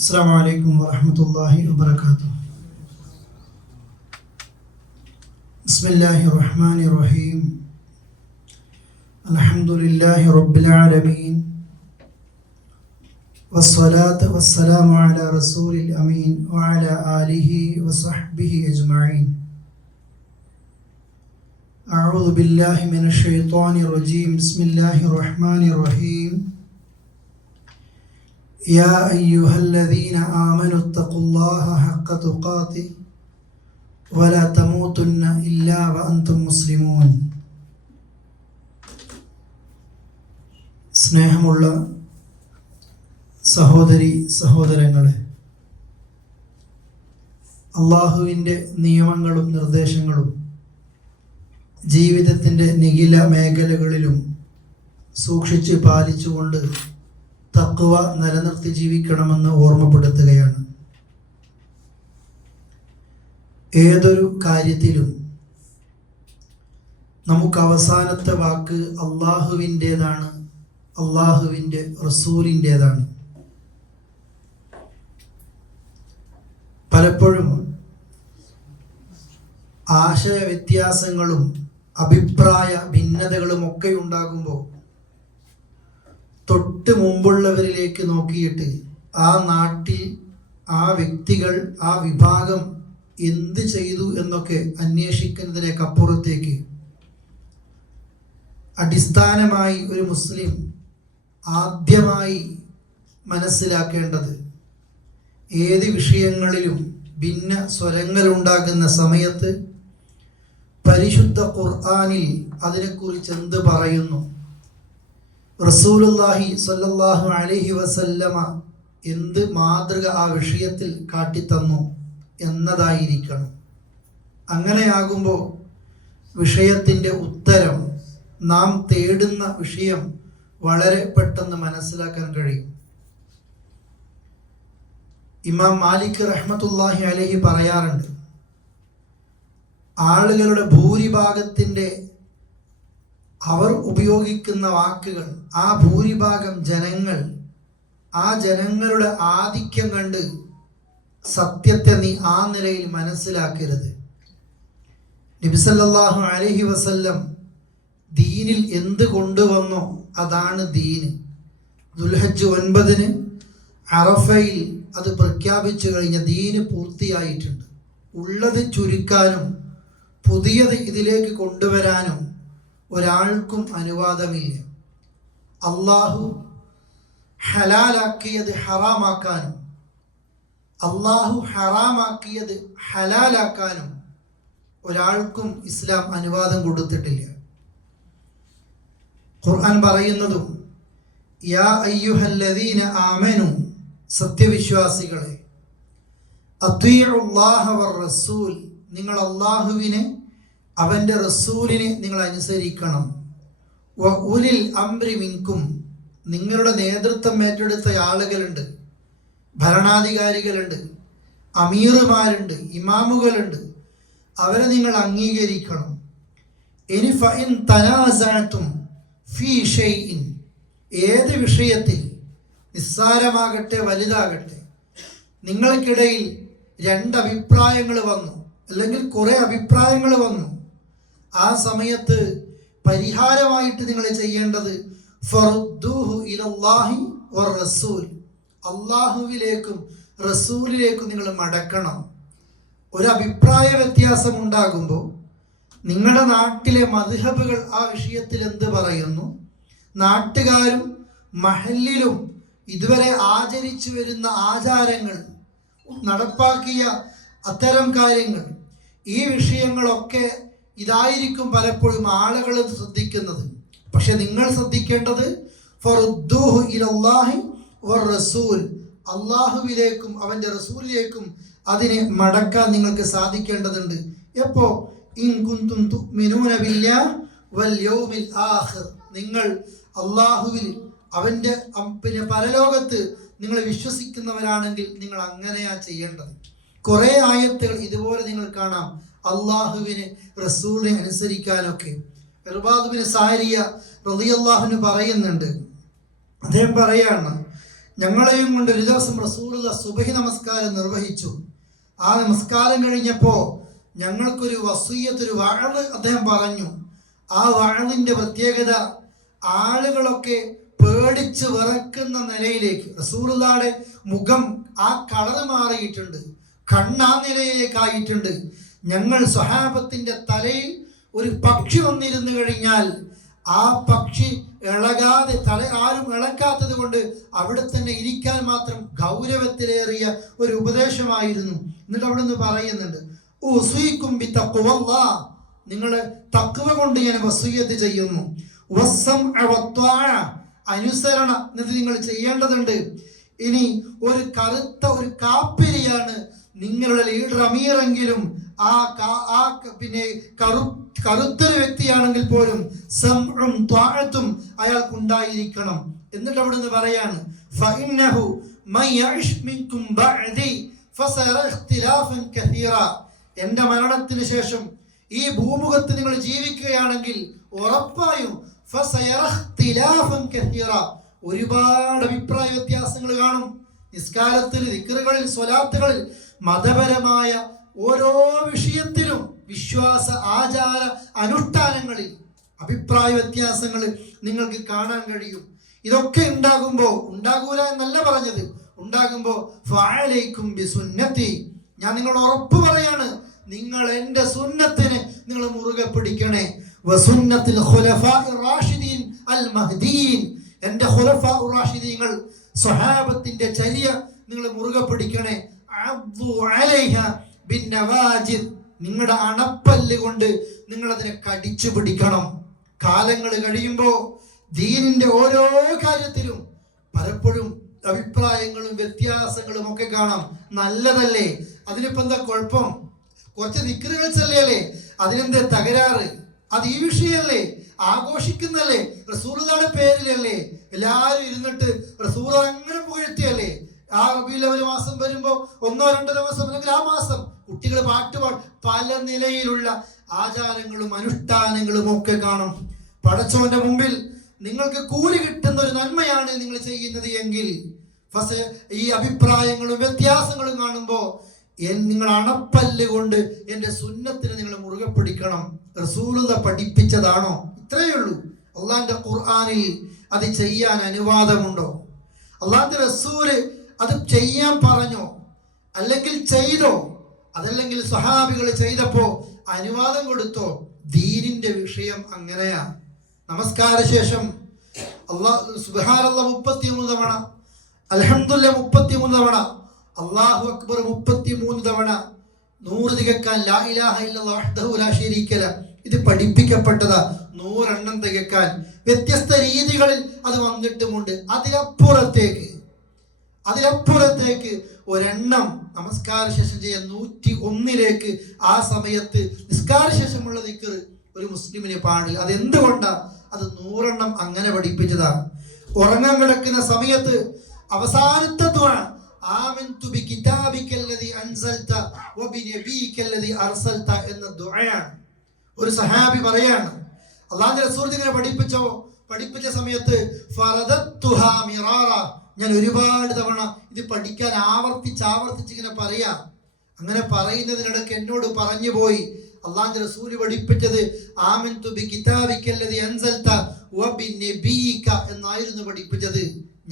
السلام عليكم ورحمة الله وبركاته. بسم الله الرحمن الرحيم. الحمد لله رب العالمين والصلاة والسلام على رسول الأمين وعلى آله وصحبه أجمعين. أعوذ بالله من الشيطان الرجيم. بسم الله الرحمن الرحيم. يا أيها الذين آمنوا اتقوا الله حق تقاته ولا تموتن إلا وأنتم مسلمون. സ്നേഹമുള്ള സഹോദരി സഹോദരങ്ങളെ, അള്ളാഹുവിൻ്റെ നിയമങ്ങളും നിർദ്ദേശങ്ങളും ജീവിതത്തിൻ്റെ നിഖില മേഖലകളിലും സൂക്ഷിച്ച് പാലിച്ചുകൊണ്ട് തഖ്വ നിലനിർത്തി ജീവിക്കണമെന്ന് ഓർമ്മപ്പെടുത്തുകയാണ്. ഏതൊരു കാര്യത്തിലും നമുക്ക് അവസാനത്തെ വാക്ക് അള്ളാഹുവിൻ്റേതാണ്, അള്ളാഹുവിൻ്റെ റസൂലിൻ്റേതാണ്. പലപ്പോഴും ആശയ വ്യത്യാസങ്ങളും അഭിപ്രായ ഭിന്നതകളും ഒക്കെ ഉണ്ടാകുമ്പോൾ തൊട്ട് മുമ്പുള്ളവരിലേക്ക് നോക്കിയിട്ട് ആ നാട്ടിൽ ആ വ്യക്തികൾ ആ വിഭാഗം എന്ത് ചെയ്തു എന്നൊക്കെ അന്വേഷിക്കുന്നതിനേക്കപ്പുറത്തേക്ക് അടിസ്ഥാനമായി ഒരു മുസ്ലിം ആദ്യമായി മനസ്സിലാക്കേണ്ടത്, ഏത് വിഷയങ്ങളിലും ഭിന്ന സ്വരങ്ങളുണ്ടാകുന്ന സമയത്ത് പരിശുദ്ധ ഖുർആനിൽ അതിനെക്കുറിച്ച് എന്ത് പറയുന്നു, റസൂലുള്ളാഹി സ്വല്ലല്ലാഹു അലൈഹി വസല്ലമ എന്ത് മാതൃക ആ വിഷയത്തിൽ കാട്ടിത്തന്നു എന്നതായിരിക്കണം. അങ്ങനെയാകുമ്പോൾ വിഷയത്തിൻ്റെ ഉത്തരം, നാം തേടുന്ന വിഷയം വളരെ പെട്ടെന്ന് മനസ്സിലാക്കാൻ കഴിയും. ഇമാം മാലിക് റഹ്മത്തുള്ളാഹി അലൈഹി പറയാറുണ്ട്, ആളുകളുടെ ഭൂരിഭാഗത്തിൻ്റെ അവർ ഉപയോഗിക്കുന്ന വാക്കുകൾ, ആ ഭൂരിഭാഗം ജനങ്ങൾ, ആ ജനങ്ങളുടെ ആധിക്യം കണ്ട് സത്യത്തെ നീ ആ നിലയിൽ മനസ്സിലാക്കരുത്. നബി സല്ലല്ലാഹു അലൈഹി വസല്ലം ദീനിൽ എന്ത് കൊണ്ടുവന്നോ അതാണ് ദീന്. ദുൽഹജ്ജ് 9 അറഫയിൽ അത് പ്രഖ്യാപിച്ചു കഴിഞ്ഞ ദീന് പൂർത്തിയായിട്ടുണ്ട്. ഉള്ളത് ചുരുക്കാനും പുതിയത് ഇതിലേക്ക് കൊണ്ടുവരാനും ഒരാൾക്കും അനുവാദമില്ല. അള്ളാഹു ഹലാലാക്കിയത് ഹറാമാക്കാനും അള്ളാഹു ഹറാമാക്കിയത് ഹലാലാക്കാനും ഒരാൾക്കും ഇസ്ലാം അനുവാദം കൊടുത്തിട്ടില്ല. ഖുർആൻ പറയുന്നതും, യാ അയ്യുഹല്ലദീന ആമനു, സത്യവിശ്വാസികളെ, അത്വീഉല്ലാഹ വർ-റസൂൽ, നിങ്ങൾ അള്ളാഹുവിനെ അവൻ്റെ റസൂലിനെ നിങ്ങൾ അനുസരിക്കണം. വ ഉലിൽ അംരി മിൻകും, നിങ്ങളുടെ നേതൃത്വം ഏറ്റെടുത്ത ആളുകളുണ്ട്, ഭരണാധികാരികളുണ്ട്, അമീറുമാരുണ്ട്, ഇമാമുകളുണ്ട്, അവരെ നിങ്ങൾ അംഗീകരിക്കണം. ഇനി ഫഇൻ തനാസഅതും ഫീ ഷൈഇൻ, ഏത് വിഷയത്തിൽ, നിസ്സാരമാകട്ടെ വലുതാകട്ടെ, നിങ്ങൾക്കിടയിൽ രണ്ടഭിപ്രായങ്ങൾ വന്നു, അല്ലെങ്കിൽ കുറെ അഭിപ്രായങ്ങൾ വന്നു, ആ സമയത്ത് പരിഹാരമായിട്ട് നിങ്ങൾ ചെയ്യേണ്ടത് ഫറുദ്ദൂഹു ഇലല്ലാഹി വർ-റസൂൽ, അള്ളാഹുവിലേക്കും റസൂലിലേക്കും നിങ്ങൾ മടക്കണം. ഒരു അഭിപ്രായ വ്യത്യാസം ഉണ്ടാകുമ്പോൾ നിങ്ങളുടെ നാട്ടിലെ മദ്ഹബുകൾ ആ വിഷയത്തിൽ എന്ത് പറയുന്നു, നാട്ടുകാരും മഹല്ലിലും ഇതുവരെ ആചരിച്ചു വരുന്ന ആചാരങ്ങൾ, നടപ്പാക്കിയ അത്തരം കാര്യങ്ങൾ, ഈ വിഷയങ്ങളൊക്കെ ഇതായിരിക്കും പലപ്പോഴും ആളുകൾ ശ്രദ്ധിക്കുന്നത്. പക്ഷെ നിങ്ങൾ ശ്രദ്ധിക്കേണ്ടത് ഫറുദ്ദൂഹു ഇലല്ലാഹി വർ-റസൂൽ, അള്ളാഹുവിലേക്കും അവൻ്റെ റസൂലിലേക്കും അതിനെ മടക്കാൻ നിങ്ങൾക്ക് സാധിക്കേണ്ടതുണ്ട്. എപ്പോ? ഇൻ കുന്തും തുഅ്മിനൂന ബില്ലാഹി വൽ യൗമിൽ ആഖിർ, നിങ്ങൾ അള്ളാഹുവിൽ അവൻ്റെ പരലോകത്ത് നിങ്ങൾ വിശ്വസിക്കുന്നവരാണെങ്കിൽ നിങ്ങൾ അങ്ങനെയാ ചെയ്യേണ്ടത്. കുറെ ആയത്തുകൾ ഇതുപോലെ നിങ്ങൾ കാണാം, അള്ളാഹുവിനെ റസൂലിനെ അനുസരിക്കാനൊക്കെ. ഇർബാദ് ബിൻ സാരിയ റളിയല്ലാഹു അൻഹു പറയുന്നുണ്ട്, അദ്ദേഹം പറയാണ്, ഞങ്ങളെയും കൊണ്ട് ഒരു ദിവസം റസൂലുള്ള സുബഹി നമസ്കാരം നിർവഹിച്ചു. ആ നമസ്കാരം കഴിഞ്ഞപ്പോൾ ഞങ്ങൾക്കൊരു വസിയ്യത്ത്, ഒരു വഅദ് അദ്ദേഹം പറഞ്ഞു. ആ വഅദിന്റെ പ്രത്യേകത, ആളുകളൊക്കെ പേടിച്ച് വിറക്കുന്ന നിലയിലേക്ക് റസൂലുള്ളാഹിയുടെ മുഖം ആ കളർ മാറിയിട്ടുണ്ട്, കണ്ണാ നിലയിലേക്കായിട്ടുണ്ട്. ഞങ്ങൾ സ്വഹാബത്തിന്റെ തലയിൽ ഒരു പക്ഷി വന്നിരുന്നു കഴിഞ്ഞാൽ ആ പക്ഷി ഇളകാതെ, തല ആരും ഇളക്കാത്തത് കൊണ്ട് അവിടെ തന്നെ ഇരിക്കാൻ മാത്രം ഗൗരവത്തിലേറിയ ഒരു ഉപദേശമായിരുന്നു. എന്നിട്ട് അവിടെ നിന്ന് പറയുന്നുണ്ട്, ഉസീകും ബിത്തഖ്വല്ലാഹ്, നിങ്ങൾ തഖ്വ കൊണ്ട് ഞാൻ വസിയ്യത്ത് ചെയ്യുന്നു. വസ്സംഅ വത്വാഅ, അനുസരണ എന്നിട്ട് നിങ്ങൾ ചെയ്യേണ്ടതുണ്ട്. ഇനി ഒരു കറുത്ത ഒരു കാപ്പിരിയാണ് നിങ്ങളുടെ ലീഡർ അമീറെങ്കിലും പിന്നെ കറുത്തൊരു വ്യക്തിയാണെങ്കിൽ പോലും സംഉം ത്വാഅത്തും അയാൾക്കുണ്ടായിരിക്കണം. എന്നിട്ട് അവിടുന്ന് പറയാണ്, ഫഇന്നഹു മയഇശ് മിൻകും ബഅദി ഫസറ ഇഖ്തിലാഫൻ കസീറ, എൻ്റെ മരണത്തിന് ശേഷം ഈ ഭൂമുഖത്ത് നിങ്ങൾ ജീവിക്കുകയാണെങ്കിൽ ഉറപ്പായും ഫസറ ഇഖ്തിലാഫൻ കസീറ, ഒരുപാട് അഭിപ്രായ വ്യത്യാസങ്ങൾ കാണും. നിസ്കാരത്തിൽ, ദിക്റുകളിൽ, സ്വലാത്തുകളിൽ, മതപരമായ ഓരോ വിഷയത്തിലും, വിശ്വാസ ആചാര അനുഷ്ഠാനങ്ങളിൽ അഭിപ്രായ വ്യത്യാസങ്ങൾ നിങ്ങൾക്ക് കാണാൻ കഴിയും. ഇതൊക്കെ ഉണ്ടാകൂല എന്നല്ല പറഞ്ഞത്, ഉണ്ടാകുമ്പോ ഫഅലൈക്കും ബിസുന്നതി, ഞാൻ നിങ്ങളോട് ഉറപ്പ് പറയാണ്, നിങ്ങൾ എൻ്റെ സുന്നത്തിനെ നിങ്ങൾ മുറുകെ പിടിക്കണേ. വസുന്നത്തിൽ ഖുലഫാഇർ റാഷിദീൻ അൽ മഹ്ദിയീൻ, എൻ്റെ ഖുലഫാഉർ റാഷിദീങ്ങൾ സ്വഹാബത്തിന്റെ ചര്യ നിങ്ങൾ മുറുകെ പിടിക്കണേ. അദ്ദു അലൈഹ ബിന്നവാജിദ്, നിങ്ങളുടെ അണപ്പല്ല് കൊണ്ട് നിങ്ങൾ അതിനെ കടിച്ചു പിടിക്കണം. കാലങ്ങൾ കഴിയുമ്പോൾ ദീനിന്റെ ഓരോ കാര്യത്തിലും പലപ്പോഴും അഭിപ്രായങ്ങളും വ്യത്യാസങ്ങളും ഒക്കെ കാണാം. നല്ലതല്ലേ, അതിനിപ്പോ എന്താ കുഴപ്പം? കുറച്ച് ദിക്റുകൾ ചൊല്ലിയല്ലേ, അതിനെന്താ തകരാറ്? അത് ഈ വിഷയമല്ലേ, ആഘോഷിക്കുന്നല്ലേ, റസൂലുള്ളാഹിയുടെ പേരിലല്ലേ, എല്ലാവരും ഇരുന്നിട്ട് റസൂൽ അങ്ങനെ പുകഴ്ത്തിയല്ലേ. ആ റബീഉൽ അവ്വൽ മാസം വരുമ്പോ 1-2 ദിവസം അല്ലെങ്കിൽ ആ മാസം കുട്ടികൾ പാട്ടുപാടും, പല നിലയിലുള്ള ആചാരങ്ങളും അനുഷ്ഠാനങ്ങളും ഒക്കെ കാണും. പടച്ചവന്റെ മുമ്പിൽ നിങ്ങൾക്ക് കൂലി കിട്ടുന്ന ഒരു നന്മയാണ് നിങ്ങൾ ചെയ്യുന്നത് എങ്കിൽ ഈ അഭിപ്രായങ്ങളും വ്യത്യാസങ്ങളും കാണുമ്പോൾ നിങ്ങൾ അണപ്പല്ല് കൊണ്ട് എൻ്റെ സുന്നത്തിനെ നിങ്ങൾ മുറുകെ പിടിക്കണം. റസൂലുള്ളാഹി പഠിപ്പിച്ചതാണോ? ഇത്രയേ ഉള്ളൂ. അള്ളാഹിന്റെ ഖുർആനിൽ അത് ചെയ്യാൻ അനുവാദമുണ്ടോ? അള്ളാഹിന്റെ റസൂല് അത് ചെയ്യാൻ പറഞ്ഞോ? അല്ലെങ്കിൽ ചെയ്തോ? അതല്ലെങ്കിൽ സ്വഹാബികൾ ചെയ്തപ്പോ അനുവാദം കൊടുത്തോ? ദീനിന്റെ വിഷയം അങ്ങനെയാ. നമസ്കാര ശേഷം സുബ്ഹാനല്ലാഹ് 33 തവണ, അൽഹംദുലില്ലാഹ് 33 തവണ, അല്ലാഹു അക്ബർ 33 തവണ, 100 തികക്കാൻ ലാ ഇലാഹ ഇല്ലല്ലാഹ് വഹ്ദഹു ലാ ശരീക ലഹ്, ഇത് പഠിപ്പിക്കപ്പെട്ടതാ. 100 എണ്ണം തികക്കാൻ വ്യത്യസ്ത രീതികളിൽ അത് വന്നിട്ടുമുണ്ട്. അതിലപ്പുറത്തേക്ക് ഒരെണ്ണം നമസ്കാര ശേഷം ചെയ്യാൻ 101 ആ സമയത്ത് നിസ്കാര ശേഷമുള്ള ദിക്ർ ഒരു മുസ്ലിമിന് പാടില്ല. അതെന്തുകൊണ്ടാ? അത് 100 എണ്ണം അങ്ങനെ പഠിപ്പിച്ചതാ. ഉറങ്ങാൻ കിടക്കുന്ന സമയത്ത് അവസാനത്തെ ദുആ ആമൻതു ബികിതാബികല്ലദി അൻസൽത വബിനബിയികല്ലദി അർസൽത എന്ന ദുആയാണ്. ഒരു സഹാബി പറയാണ്, അല്ലാഹുവിന്റെ റസൂൽ ഇങ്ങനെ പഠിപ്പിച്ച സമയത്ത് ഫറദത്തുഹാ മിറാറ, ഞാൻ ഒരുപാട് തവണ ഇത് പഠിക്കാൻ ആവർത്തിച്ച് ഇങ്ങനെ പറയാം. അങ്ങനെ പറയുന്നതിനിടയ്ക്ക് എന്നോട് പറഞ്ഞു പോയി, അല്ലാഹുവിന്റെ റസൂൽ പഠിപ്പിച്ചത് ആമൻതു ബികിതാബികല്ലദി അൻസൽത വബിനബിയിക എന്നായിരുന്നു പഠിപ്പിച്ചത്.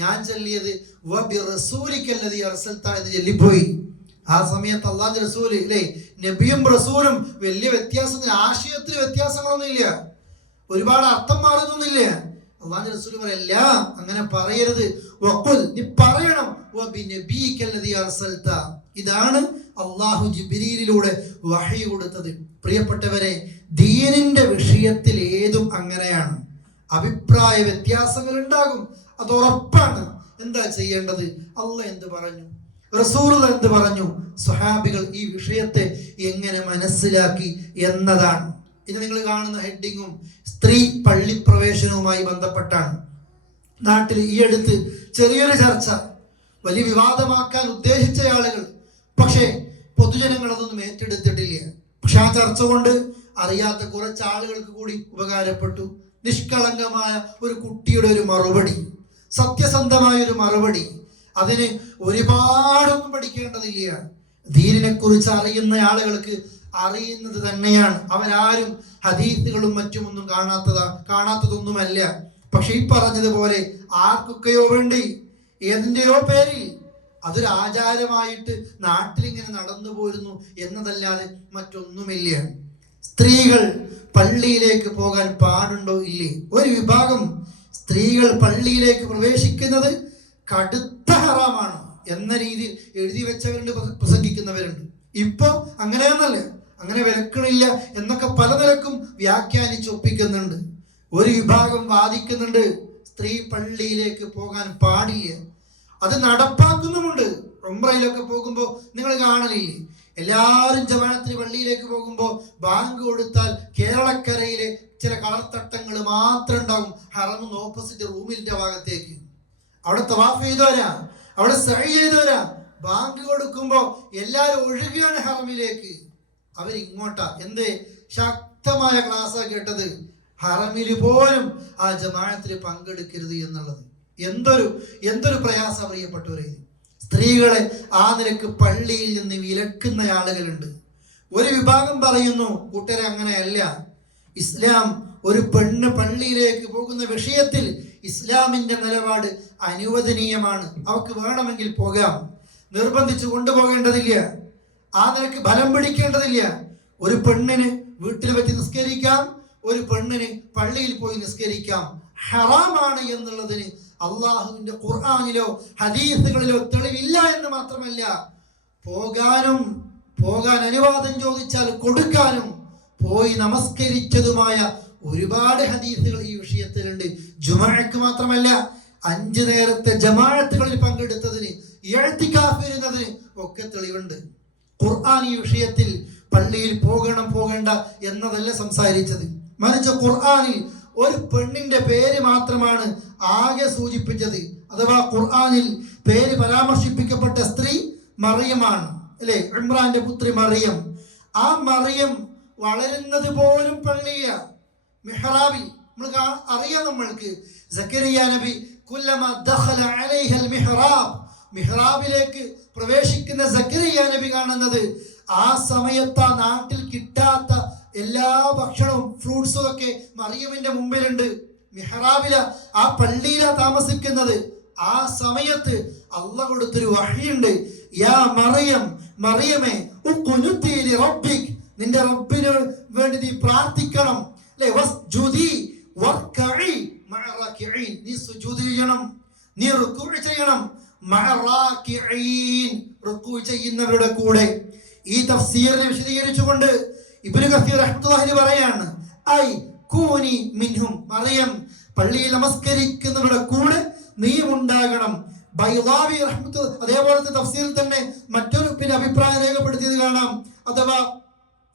ഞാൻ ചൊല്ലിയത് വബിറസൂലികല്ലദി അർസൽത എന്ന് ചൊല്ലിപ്പോയി. ആ സമയത്ത് അല്ലാഹുവിന്റെ റസൂൽ അല്ലേ, നബിയും റസൂലും വലിയ വ്യത്യാസത്തിന്, ആശയത്തിന് വ്യത്യാസങ്ങളൊന്നും ഇല്ല, ഒരുപാട് അർത്ഥം മാറുന്നൊന്നുമില്ല. അല്ലാഹുവിന്റെ റസൂൽ പറയല്ല, അങ്ങനെ പറയരുത്. വഖുൽ, നീ പറയണം വബിനബിയികല്ലദി അർസൽത. ഇതാണ് അല്ലാഹു ജിബ്രീലിലൂടെ വഹി കൊടുത്തത്. പ്രിയപ്പെട്ടവരെ, ദീനിന്റെ വിഷയത്തിൽ ഏതും അങ്ങനെയാണ്. അഭിപ്രായ വ്യത്യാസങ്ങൾ ഉണ്ടാകും, അത് ഉറപ്പാണ്. എന്താ ചെയ്യേണ്ടത്? അല്ലാഹ് എന്ത് പറഞ്ഞു, റസൂലുള്ളാഹി എന്ത് പറഞ്ഞു, സ്വഹാബികൾ ഈ വിഷയത്തെ എങ്ങനെ മനസ്സിലാക്കി എന്നതാണ്. ഇനി നിങ്ങൾ കാണുന്ന ഹെഡിങ്ങും സ്ത്രീ പള്ളി പ്രവേശനവുമായി ബന്ധപ്പെട്ടാണ്. നാട്ടിൽ ഈ അടുത്ത് ചെറിയൊരു ചർച്ച വലിയ വിവാദമാക്കാൻ ഉദ്ദേശിച്ച ആളുകൾ, പക്ഷേ പൊതുജനങ്ങൾ അതൊന്നും ഏറ്റെടുത്തിട്ടില്ല. പക്ഷെ ആ ചർച്ച കൊണ്ട് അറിയാത്ത കുറച്ച് ആളുകൾക്ക് കൂടി ഉപകാരപ്പെട്ടു. നിഷ്കളങ്കമായ ഒരു കുട്ടിയുടെ ഒരു മറുപടി, സത്യസന്ധമായ ഒരു മറുപടി. അതിന് ഒരുപാടൊന്നും പഠിക്കേണ്ടതില്ല. ദീനിനെ കുറിച്ച് അറിയുന്ന ആളുകൾക്ക് അറിയുന്നത് തന്നെയാണ്. അവരാരും ഹദീസുകളും മറ്റുമൊന്നും കാണാത്തതൊന്നുമല്ല. പക്ഷെ ഈ പറഞ്ഞതുപോലെ ആർക്കൊക്കെയോ വേണ്ടി എന്തിന്റെയോ പേരിൽ അതൊരു ആചാരമായിട്ട് നാട്ടിലിങ്ങനെ നടന്നു പോരുന്നു എന്നതല്ലാതെ മറ്റൊന്നുമില്ല. സ്ത്രീകൾ പള്ളിയിലേക്ക് പോകാൻ പാടുണ്ടോ ഇല്ലേ? ഒരു വിഭാഗം സ്ത്രീകൾ പള്ളിയിലേക്ക് പ്രവേശിക്കുന്നത് കടുത്ത ഹറാമാണ് എന്ന രീതിയിൽ എഴുതി വെച്ചവരുണ്ട്, പ്രസംഗിക്കുന്നവരുണ്ട്. ഇപ്പൊ അങ്ങനെയൊന്നല്ല, അങ്ങനെ വിലക്കണില്ല എന്നൊക്കെ പലതരക്കും വ്യാഖ്യാനിച്ച് ഒപ്പിക്കുന്നുണ്ട്. ഒരു വിഭാഗം വാദിക്കുന്നുണ്ട് സ്ത്രീ പള്ളിയിലേക്ക് പോകാൻ പാടില്ല. അത് നടപ്പാക്കുന്നുമുണ്ട്. ഉംറയിലൊക്കെ പോകുമ്പോൾ നിങ്ങൾ കാണലില്ലേ, എല്ലാവരും ജമാഅത്തിന് പള്ളിയിലേക്ക് പോകുമ്പോൾ ബാങ്ക് കൊടുത്താൽ കേരളക്കരയിലെ ചില കളർ തട്ടങ്ങൾ മാത്രം ഉണ്ടാകും ഹറമിന് ഓപ്പോസിറ്റ് റൂമിന്റെ ഭാഗത്തേക്ക്. അവിടെ തവാഫ് ചെയ്തവരാ, അവിടെ സഅയ് ചെയ്തവരാ. ബാങ്ക് കൊടുക്കുമ്പോൾ എല്ലാവരും ഒഴുകുകയാണ് ഹറമിലേക്ക്. അവരിങ്ങോട്ടാ. എന്ത് ശക്തമായ ക്ലാസ്സാ കേട്ടത്, ഹറമിൽ പോലും ആ ജമാഅത്തിൽ പങ്കെടുക്കരുത് എന്നുള്ളത്. എന്തൊരു പ്രയാസ പ്രിയപ്പെട്ടവരെ. സ്ത്രീകളെ ആ നിലക്ക് പള്ളിയിൽ നിന്ന് വിലക്കുന്ന ആളുകളുണ്ട്. ഒരു വിഭാഗം പറയുന്നു കൂട്ടരെ അങ്ങനെയല്ല, ഇസ്ലാം ഒരു പെണ്ണ് പള്ളിയിലേക്ക് പോകുന്ന വിഷയത്തിൽ ഇസ്ലാമിന്റെ നിലപാട് അനുവദനീയമാണ്. അവർക്ക് വേണമെങ്കിൽ പോകാം, നിർബന്ധിച്ചു കൊണ്ടുപോകേണ്ടതില്ല, ആ നിലക്ക് ബലം പിടിക്കേണ്ടതില്ല. ഒരു പെണ്ണിന് വീട്ടിൽ വെച്ച് നിസ്കരിക്കാം, ഒരു പെണ്ണിന് പള്ളിയിൽ പോയി നിസ്കരിക്കാം. ഹറാമാണ് എന്നുള്ളതിന് അള്ളാഹുവിന്റെ ഖുർആനിലോ ഹദീസുകളിലോ തെളിവില്ല എന്ന് മാത്രമല്ല, പോകാൻ അനുവാദം ചോദിച്ചാൽ കൊടുക്കാനും പോയി നമസ്കരിച്ചതുമായ ഒരുപാട് ഹദീസുകൾ ഈ വിഷയത്തിലുണ്ട്. ജുമുഅക്ക് മാത്രമല്ല, 5 നേരത്തെ ജമാഅത്തുകളിൽ പങ്കെടുത്തതിന്, ഇഅ്തികാഫ് ഇരുന്നതിന് ഒക്കെ തെളിവുണ്ട്. ഖുർആൻ ഈ വിഷയത്തിൽ പള്ളിയിൽ പോകേണ്ട എന്നതല്ല സംസാരിച്ചത്. മറിച്ച് ഖുർആനിൽ ഒരു പെണ്ണിന്റെ പേര് മാത്രമാണ് ആകെ സൂചിപ്പിച്ചത്. അഥവാ ഖുർആനിൽ പേര് പരാമർശിപ്പിക്കപ്പെട്ട സ്ത്രീ മറിയമാണ്, അല്ലെ? ഇമ്രാന്റെ പുത്രി മറിയം. ആ മറിയം വളരുന്നത് പോലും പള്ളിയ മിഹ്റാബിൽ. അറിയാം നമ്മൾക്ക് സക്കരിയ നബി കുല്ലമാ ദഖല അലൈഹൽ മിഹ്റാബ്, മിഹ്റാബിലേക്ക് പ്രവേശിക്കുന്ന സക്കരിയ നബി കാണുന്നത് ആ സമയത്ത് ആ നാട്ടിൽ കിട്ടാത്ത എല്ലാ ഭക്ഷണവും ഫ്രൂട്ട്സും ഒക്കെ മറിയമിന്റെ മുമ്പിലുണ്ട്. മിഹ്റാബില, ആ പള്ളിയിലാ താമസിക്കുന്നത്. ആ സമയത്ത് അള്ളാഹ് കൊടുത്തൊരു വഹ്യുണ്ട്, യാ മറിയം, മറിയമേ ഉഖ്നുതി ലിറബ്ബിക്, നിന്റെ റബ്ബിന് വേണ്ടി നീ പ്രാർത്ഥിക്കണം, അല്ലേ? വസ്ജുദി വർകഇ മഅ റാകിഈൻ, നീ സുജൂദ് ചെയ്യണം, നീ റുകൂഉ ചെയ്യണം. മഅ റാകിഈൻ, റുകൂഉ ചെയ്യുന്നവരുടെ കൂടെ. ഈ തഫ്സീറിനെ വിശദീകരിച്ചുകൊണ്ട് ഇബ്നു കസീർ റഹ്മത്തുള്ളാഹി പറയാണ്, ഐ കൂനി മിൻഹും, മറിയം പള്ളിയിൽ നമസ്കരിക്കുന്നവരുടെ കൂടെ നീ ഉണ്ടാകണം. ബൈളാവി റഹ്മത്തുള്ളാഹി അതേപോലത്തെ തഫ്സീറിൽ തന്നെ മറ്റൊരു അഭിപ്രായം രേഖപ്പെടുത്തിയത് കാണാം. അഥവാ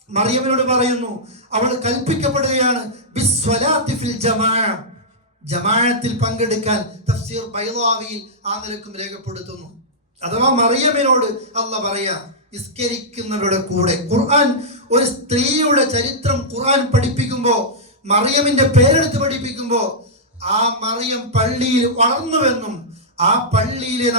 മറിയമിനോട് പറയുന്നു, അവൾ കൽപ്പിക്കപ്പെടുകയാണ് ബിസ്വലാത്തി ഫിൽ ജമാഅ, ജമാഅത്തിൽ പങ്കെടുക്കാൻ. തഫ്സീർ ബൈളാവിയിൽ ആ നിലക്കും രേഖപ്പെടുത്തുന്നു. അഥവാ മറിയമിനോട് അല്ലാഹ് പറയാ, നിസ്കരിക്കുന്നവരുടെ കൂടെ. ഖുർആൻ ഒരു സ്ത്രീയുടെ ചരിത്രം ഖുർആൻ പഠിപ്പിക്കുമ്പോൾ, മറിയമിന്റെ പേരെടുത്ത് പഠിപ്പിക്കുമ്പോൾ, ആ മറിയം പള്ളിയിൽ വളർന്നുവെന്നും ആ പള്ളിയിലെ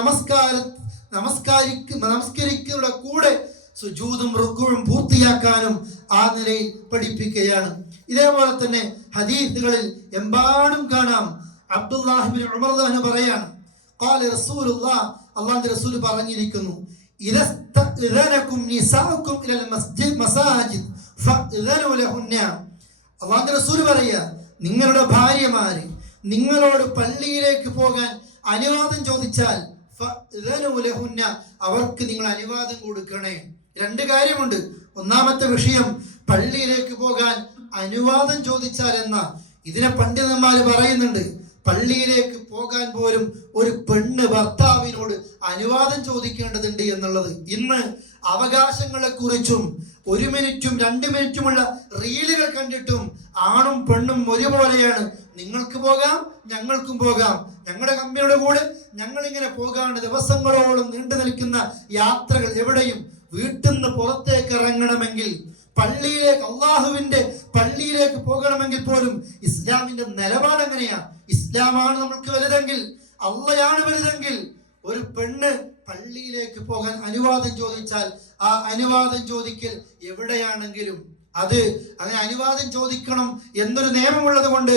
നമസ്കരിക്കുന്നവരുടെ കൂടെ സുജൂദും റുക്കൂഉം പൂർത്തിയാക്കാനും ആ നിലയിൽ പഠിപ്പിക്കുകയാണ്. ഇതേപോലെ തന്നെ ഹദീസുകളിൽ എമ്പാടും കാണാം. അബ്ദുല്ലാഹി ഇബ്നു ഉമർ റളിയല്ലാഹു അൻഹു പറയാണ്, ഖാല റസൂലുള്ളാഹ്, അല്ലാഹുവിന്റെ റസൂൽ പറഞ്ഞിരിക്കുന്നു, ഇദസ്തഅ്ദനകും നിസാഉകും ഇലൽ മസാജിദ് ഫഅ്ദനു ലഹുന്ന. അല്ലാഹുവിന്റെ റസൂൽ പറയാ, നിങ്ങളുടെ ഭാര്യമാര് നിങ്ങളോട് പള്ളിയിലേക്ക് പോകാൻ അനുവാദം ചോദിച്ചാൽ ഫഅ്ദനു ലഹുന്ന, അവർക്ക് നിങ്ങൾ അനുവാദം കൊടുക്കണേ. 2 കാര്യമുണ്ട്. ഒന്നാമത്തെ വിഷയം പള്ളിയിലേക്ക് പോകാൻ അനുവാദം ചോദിച്ചാൽ എന്ന. ഇതിനെ പണ്ഡിതന്മാർ പറയുന്നുണ്ട്, പള്ളിയിലേക്ക് പോകാൻ പോലും ഒരു പെണ്ണ് ഭർത്താവിനോട് അനുവാദം ചോദിക്കേണ്ടതുണ്ട് എന്നുള്ളത്. ഇന്ന് അവകാശങ്ങളെ കുറിച്ചും 1 മിനിറ്റും 2 മിനിറ്റുമുള്ള റീലുകൾ കണ്ടിട്ടും ആണും പെണ്ണും ഒരുപോലെയാണ്. നിങ്ങൾക്ക് പോകാം, ഞങ്ങൾക്കും പോകാം, ഞങ്ങളുടെ കമ്പനിയുടെ കൂടെ ഞങ്ങൾ ഇങ്ങനെ പോകാണ്ട് ദിവസങ്ങളോളം നീണ്ടു നിൽക്കുന്ന യാത്രകൾ. എവിടെയും വീട്ടിൽ നിന്ന് പുറത്തേക്ക് ഇറങ്ങണമെങ്കിൽ, പള്ളിയിലേക്ക്, അള്ളാഹുവിന്റെ പള്ളിയിലേക്ക് പോകണമെങ്കിൽ പോലും ഇസ്ലാമിന്റെ നിലപാട് എങ്ങനെയാ? ഇസ്ലാമാണ് നമ്മൾക്ക് വലുതെങ്കിൽ, അള്ളയാണ് വലുതെങ്കിൽ ഒരു പെണ്ണ് പള്ളിയിലേക്ക് പോകാൻ അനുവാദം ചോദിച്ചാൽ ആ അനുവാദം ചോദിക്കൽ എവിടെയാണെങ്കിലും അത് അങ്ങനെ അനുവാദം ചോദിക്കണം എന്നൊരു നിയമമുള്ളത് കൊണ്ട്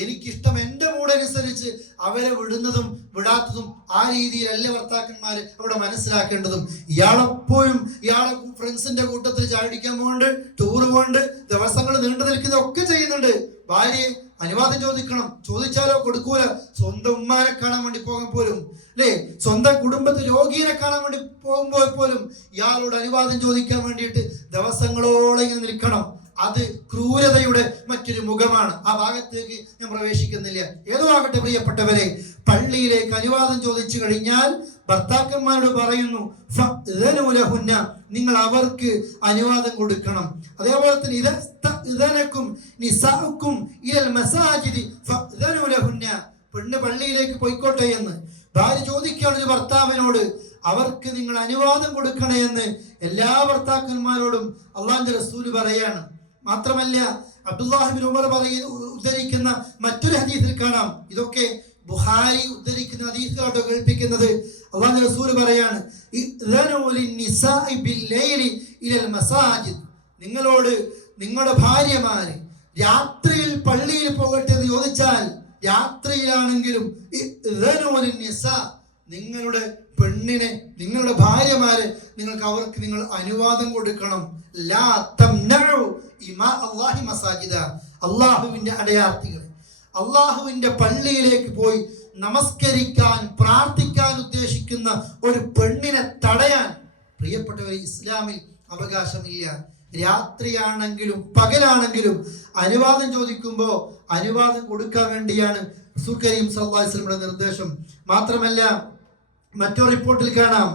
എനിക്കിഷ്ടം എൻ്റെ മൂടനുസരിച്ച് അവരെ വിടുന്നതും വിടാത്തതും ആ രീതിയിലല്ല ഭർത്താക്കന്മാർ അവിടെ മനസ്സിലാക്കേണ്ടതും. ഇയാളെപ്പോഴും ഇയാളെ ഫ്രണ്ട്സിന്റെ കൂട്ടത്തിൽ ചാടിക്കാൻ പോകുന്നുണ്ട്, ടൂറ് പോകുന്നുണ്ട്, ദിവസങ്ങൾ നീണ്ടു നിൽക്കുന്നതൊക്കെ ചെയ്യുന്നുണ്ട്. ഭാര്യയെ അനുവാദം ചോദിക്കണം, ചോദിച്ചാലോ കൊടുക്കൂല. സ്വന്തം ഉമ്മാനെ കാണാൻ വേണ്ടി പോകാൻ പോലും അല്ലേ, സ്വന്തം കുടുംബത്തിൽ രോഗിയെ കാണാൻ വേണ്ടി പോകുമ്പോൾ പോലും ഇയാളോട് അനുവാദം ചോദിക്കാൻ വേണ്ടിയിട്ട് ദിവസങ്ങളോളം ഇങ്ങനെ നിൽക്കണം. അത് ക്രൂരതയുടെ മറ്റൊരു മുഖമാണ്. ആ ഭാഗത്തേക്ക് ഞാൻ പ്രവേശിക്കുന്നില്ല. ഏതോ ആകട്ടെ പ്രിയപ്പെട്ടവരെ, പള്ളിയിലേക്ക് അനുവാദം ചോദിച്ചു കഴിഞ്ഞാൽ ഭർത്താക്കന്മാരോട് പറയുന്നു നിങ്ങൾ അവർക്ക് അനുവാദം കൊടുക്കണം. അതേപോലെ തന്നെ പെണ്ണ് പള്ളിയിലേക്ക് പോയിക്കോട്ടെ എന്ന് ഭാര്യ ചോദിക്കുകയാണ് ഒരു ഭർത്താവിനോട്, അവർക്ക് നിങ്ങൾ അനുവാദം കൊടുക്കണേ എന്ന് എല്ലാ ഭർത്താക്കന്മാരോടും അള്ളാഹുവിന്റെ റസൂൽ പറയാണ്. മാത്രമല്ല അബ്ദുല്ലാഹി ഇബ്നു ഉമർ ഉദ്ധരിക്കുന്ന മറ്റൊരു ഹദീസിൽ കാണാം, ഇതൊക്കെ ബുഖാരി ഉദ്ധരിക്കുന്ന ഹദീസുകളാണ് കേൾപ്പിക്കുന്നത്. അള്ളാഹുവിന്റെ റസൂൽ പറയാണ്, നിങ്ങളോട് നിങ്ങളുടെ ഭാര്യമാര് രാത്രിയിൽ പള്ളിയിൽ പോകട്ടെ എന്ന് ചോദിച്ചാൽ, രാത്രിയിലാണെങ്കിലും നിങ്ങളുടെ പെണ്ണിനെ, നിങ്ങളുടെ ഭാര്യമാരെ നിങ്ങൾക്ക് അവർക്ക് നിങ്ങൾ അനുവാദം കൊടുക്കണം. അള്ളാഹുവിന്റെ അടയാർത്ഥികൾ അള്ളാഹുവിന്റെ പള്ളിയിലേക്ക് പോയി നമസ്കരിക്കാൻ പ്രാർത്ഥിക്കാൻ ഉദ്ദേശിക്കുന്ന ഒരു പെണ്ണിനെ തടയാൻ പ്രിയപ്പെട്ടവരെ ഇസ്ലാമിൽ അവകാശമില്ല. രാത്രിയാണെങ്കിലും പകലാണെങ്കിലും അനുവാദം ചോദിക്കുമ്പോൾ അനുവാദം കൊടുക്കാൻ വേണ്ടിയാണ് റസൂൽ കരീം സല്ലല്ലാഹു അലൈഹി വസല്ലമയുടെ നിർദ്ദേശം. മാത്രമല്ല മറ്റൊരു റിപ്പോർട്ടിൽ കാണാം,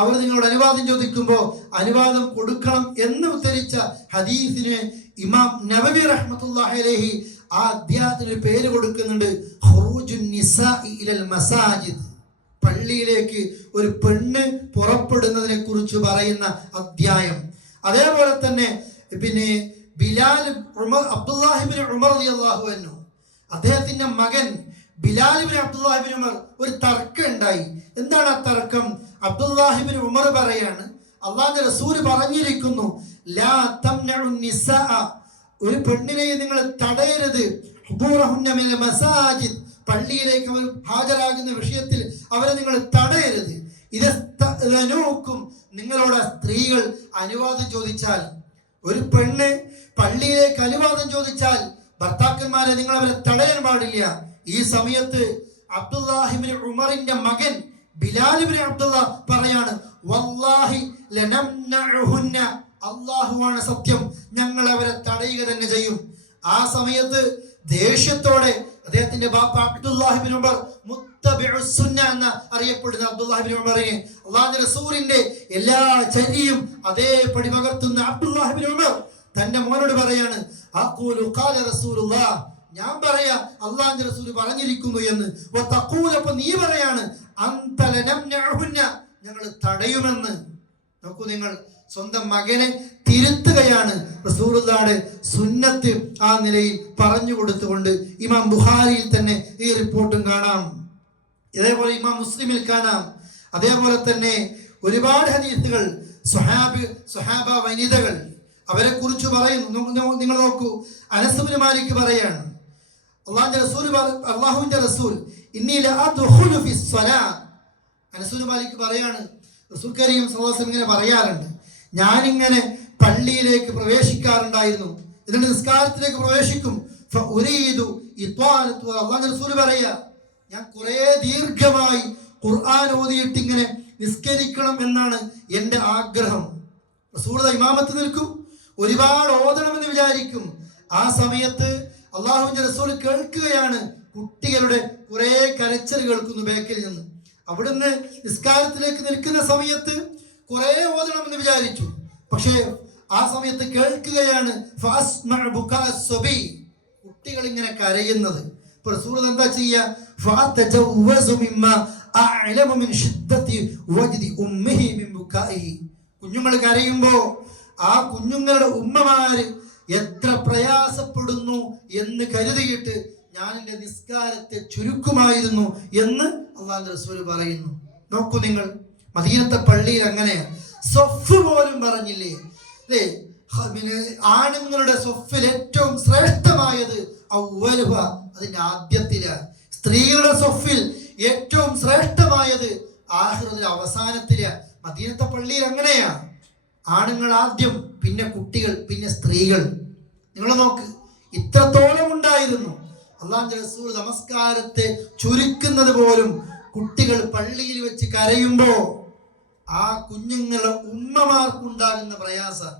അവർ നിങ്ങളോട് അനുവാദം ചോദിക്കുമ്പോൾ അനുവാദം കൊടുക്കണം എന്ന് ഉദ്ധരിച്ച ഹദീസിന് ഇമാം നവവി റഹ്മത്തുള്ളാഹി അലൈഹി ആ അധ്യായത്തിന് പേര് കൊടുക്കുന്നുണ്ട്, ഖുറൂജുൻ നിസാഇ ഇലൽ മസാജിദ്. പള്ളിയിലേക്ക് ഒരു പെണ്ണ് പുറപ്പെടുന്നതിനെ കുറിച്ച് പറയുന്ന അധ്യായം. അതേപോലെ തന്നെ പിന്നെ ബിലാൽ അബ്ദുല്ലാഹി ഇബ്നു ഉമർ റളിയല്ലാഹു അൻഹു, അദ്ദേഹത്തിന്റെ മകൻ ബിലാൽ ഇബ്നു അബ്ദുല്ലാഹി ഇബ്നു ഉമർ ഒരു തർക്കം ഉണ്ടായി. എന്താണ് ആ തർക്കം? അബ്ദുല്ലാഹി ഇബ്നു ഉമർ പറയാണ്, അല്ലാഹുവിന്റെ റസൂൽ പറഞ്ഞിരിക്കുന്നു, ലാ തംനഉ നിസാഅ, ഒരു പെണ്ണിനെ നിങ്ങൾ തടയരുത്, ഹുദൂറഹുന്ന മിനൽ മസാജിദ്, പള്ളിയിലേക്ക് അവർ ഹാജരാകുന്ന വിഷയത്തിൽ അവരെ നിങ്ങൾ തടയരുത്. ഇദസ്തഅ്ദനൂകും, നിങ്ങളോട് സ്ത്രീകൾ അനുവാദം ചോദിച്ചാൽ, ഒരു പെണ്ണ് പള്ളിയിലേക്ക് അനുവാദം ചോദിച്ചാൽ ഭർത്താക്കന്മാരെ നിങ്ങൾ അവരെ തടയാൻ പാടില്ല. ഈ സമയത്ത് അബ്ദുല്ലാഹി ഇബ്നു ഉമറിന്റെ മകൻ ബിലാൽ ഇബ്നു അബ്ദുള്ള പറയാണ്, വല്ലാഹി ലനംനഉഹുന്ന, അല്ലാഹുവാണ് സത്യം, ഞങ്ങൾ അവരെ തടയുക തന്നെ ചെയ്യും. ആ സമയത്ത് ദേഷ്യത്തോടെ അദ്ദേഹത്തിന്റെ ബാപ്പ അബ്ദുല്ലാഹി ഇബ്നു ഉമർ മുത്തബിഉസ് സുന്ന എന്ന് അറിയപ്പെടുന്ന അബ്ദുല്ലാഹി ഇബ്നു ഉമറിനെ, അല്ലാഹുവിന്റെ റസൂലിന്റെ എല്ലാ ചര്യയും അതേപടി പകർത്തുന്ന അബ്ദുല്ലാഹി ഇബ്നു ഉമർ തന്റെ മോനോട് പറയാണ്, അഖൂലു ഖാല റസൂലുള്ളാഹ്, ഞാൻ പറയാ അല്ലാഹുവിന്റെ റസൂൽ പറഞ്ഞിരിക്കുന്നു എന്ന്. വതഖൂല, അപ്പോൾ നീ പറയാണ്, അൻത ലനംനഉഹുന്ന, ഞങ്ങൾ തടയുമെന്ന്. നോക്കൂ, നിങ്ങൾ സ്വന്തം മകനെ തിരുത്തുകയാണ്. റസൂലുള്ളാഹിയുടെ സുന്നത്ത് ആ നിലയിൽ പറഞ്ഞു കൊടുത്തുകൊണ്ട് ഇമാം ബുഖാരിയിൽ തന്നെ ഈ റിപ്പോർട്ടും കാണാം. ഇതേപോലെ ഇമാം മുസ്ലിമിൽ കാണാം. അതേപോലെ തന്നെ ഒരുപാട് ഹദീസുകൾ സ്വഹാബ വനിതകൾ അവരെ കുറിച്ച് പറയുന്നു. നിങ്ങൾ നോക്കൂ, അനസ് ഇബ്നു മാലിക് പറയാണ്, അല്ലാഹുവിന്റെ റസൂൽ ഇന്നി ലഅദ്ഖുലു ഫിസ്സലാത്ത്. അനസ് ഇബ്നു മാലിക് പറയാണ്, റസൂൽ കരീം സല്ലല്ലാഹു അലൈഹി വസല്ലം ഇങ്ങനെ പറയാറുണ്ട്, ഞാനിങ്ങനെ പള്ളിയിലേക്ക് പ്രവേശിക്കാറുണ്ടായിരുന്നു, എന്നിട്ട് നിസ്കാരത്തിലേക്ക് പ്രവേശിക്കും, ഫഉരീദു ഇത്വാലത്തു, അല്ലാഹുവിന്റെ റസൂൽ പറയാ, ഞാൻ കുറെ ദീർഘമായി ഖുർആൻ ഓതിയിട്ട് ഇങ്ങനെ നിസ്കരിക്കണം എന്നാണ് എൻ്റെ ആഗ്രഹം. റസൂൽ ഇമാമത്ത് നിൽക്കും, ഒരുപാട് ഓതണമെന്ന് വിചാരിക്കും. ആ സമയത്ത് അള്ളാഹുവിന്റെ റസൂൽ കേൾക്കുകയാണ്, കുട്ടികളുടെ കുറെ കരച്ചിൽ കേൾക്കുന്നു ബാക്കിൽ നിന്ന്. അവിടുന്ന് നിസ്കാരത്തിലേക്ക് നിൽക്കുന്ന സമയത്ത് കുറെ ഓതണമെന്ന് വിചാരിച്ചു, പക്ഷേ ആ സമയത്ത് കേൾക്കുകയാണ് കുട്ടികൾ ഇങ്ങനെ കരയുന്നത്. റസൂൽ എന്താ ചെയ്യുക? കുഞ്ഞുങ്ങൾ കരയുമ്പോ ആ കുഞ്ഞുങ്ങളുടെ ഉമ്മമാര് എത്ര പ്രയാസപ്പെടുന്നു എന്ന് കരുതിയിട്ട് ഞാൻ എൻ്റെ നിസ്കാരത്തെ ചുരുക്കുമായിരുന്നു എന്ന് അല്ലാഹുവിന്റെ റസൂൽ പറയുന്നു. നോക്കൂ നിങ്ങൾ, മദീനത്തെ പള്ളിയിൽ അങ്ങനെയാ. സൊഫ് പോലും പറഞ്ഞില്ലേ അല്ലേ? ആണുങ്ങളുടെ സൊഫിൽ ഏറ്റവും ശ്രേഷ്ഠമായത് അവ്വലുഹ, അതിന്റെ ആദ്യത്തിലാണ്. സ്ത്രീകളുടെ സൊഫിൽ ഏറ്റവും ശ്രേഷ്ഠമായത് ആഖിറത്തിലെ അവസാനത്തിലാണ്. മദീനത്തെ പള്ളിയിൽ അങ്ങനെയാ. ആണുങ്ങൾ ആദ്യം, പിന്നെ കുട്ടികൾ, പിന്നെ സ്ത്രീകൾ. നിങ്ങൾ നോക്ക്, ഇത്രത്തോളം ഉണ്ടായിരുന്നു. അല്ലാഹുവിന്റെ റസൂൽ നമസ്കാരത്തെ ചുരുക്കുന്നത് പോലും കുട്ടികൾ പള്ളിയിൽ വെച്ച് കരയുമ്പോ ആ കുഞ്ഞുങ്ങളുടെ ഉമ്മമാർക്കുണ്ടാകുന്ന പ്രയാസം.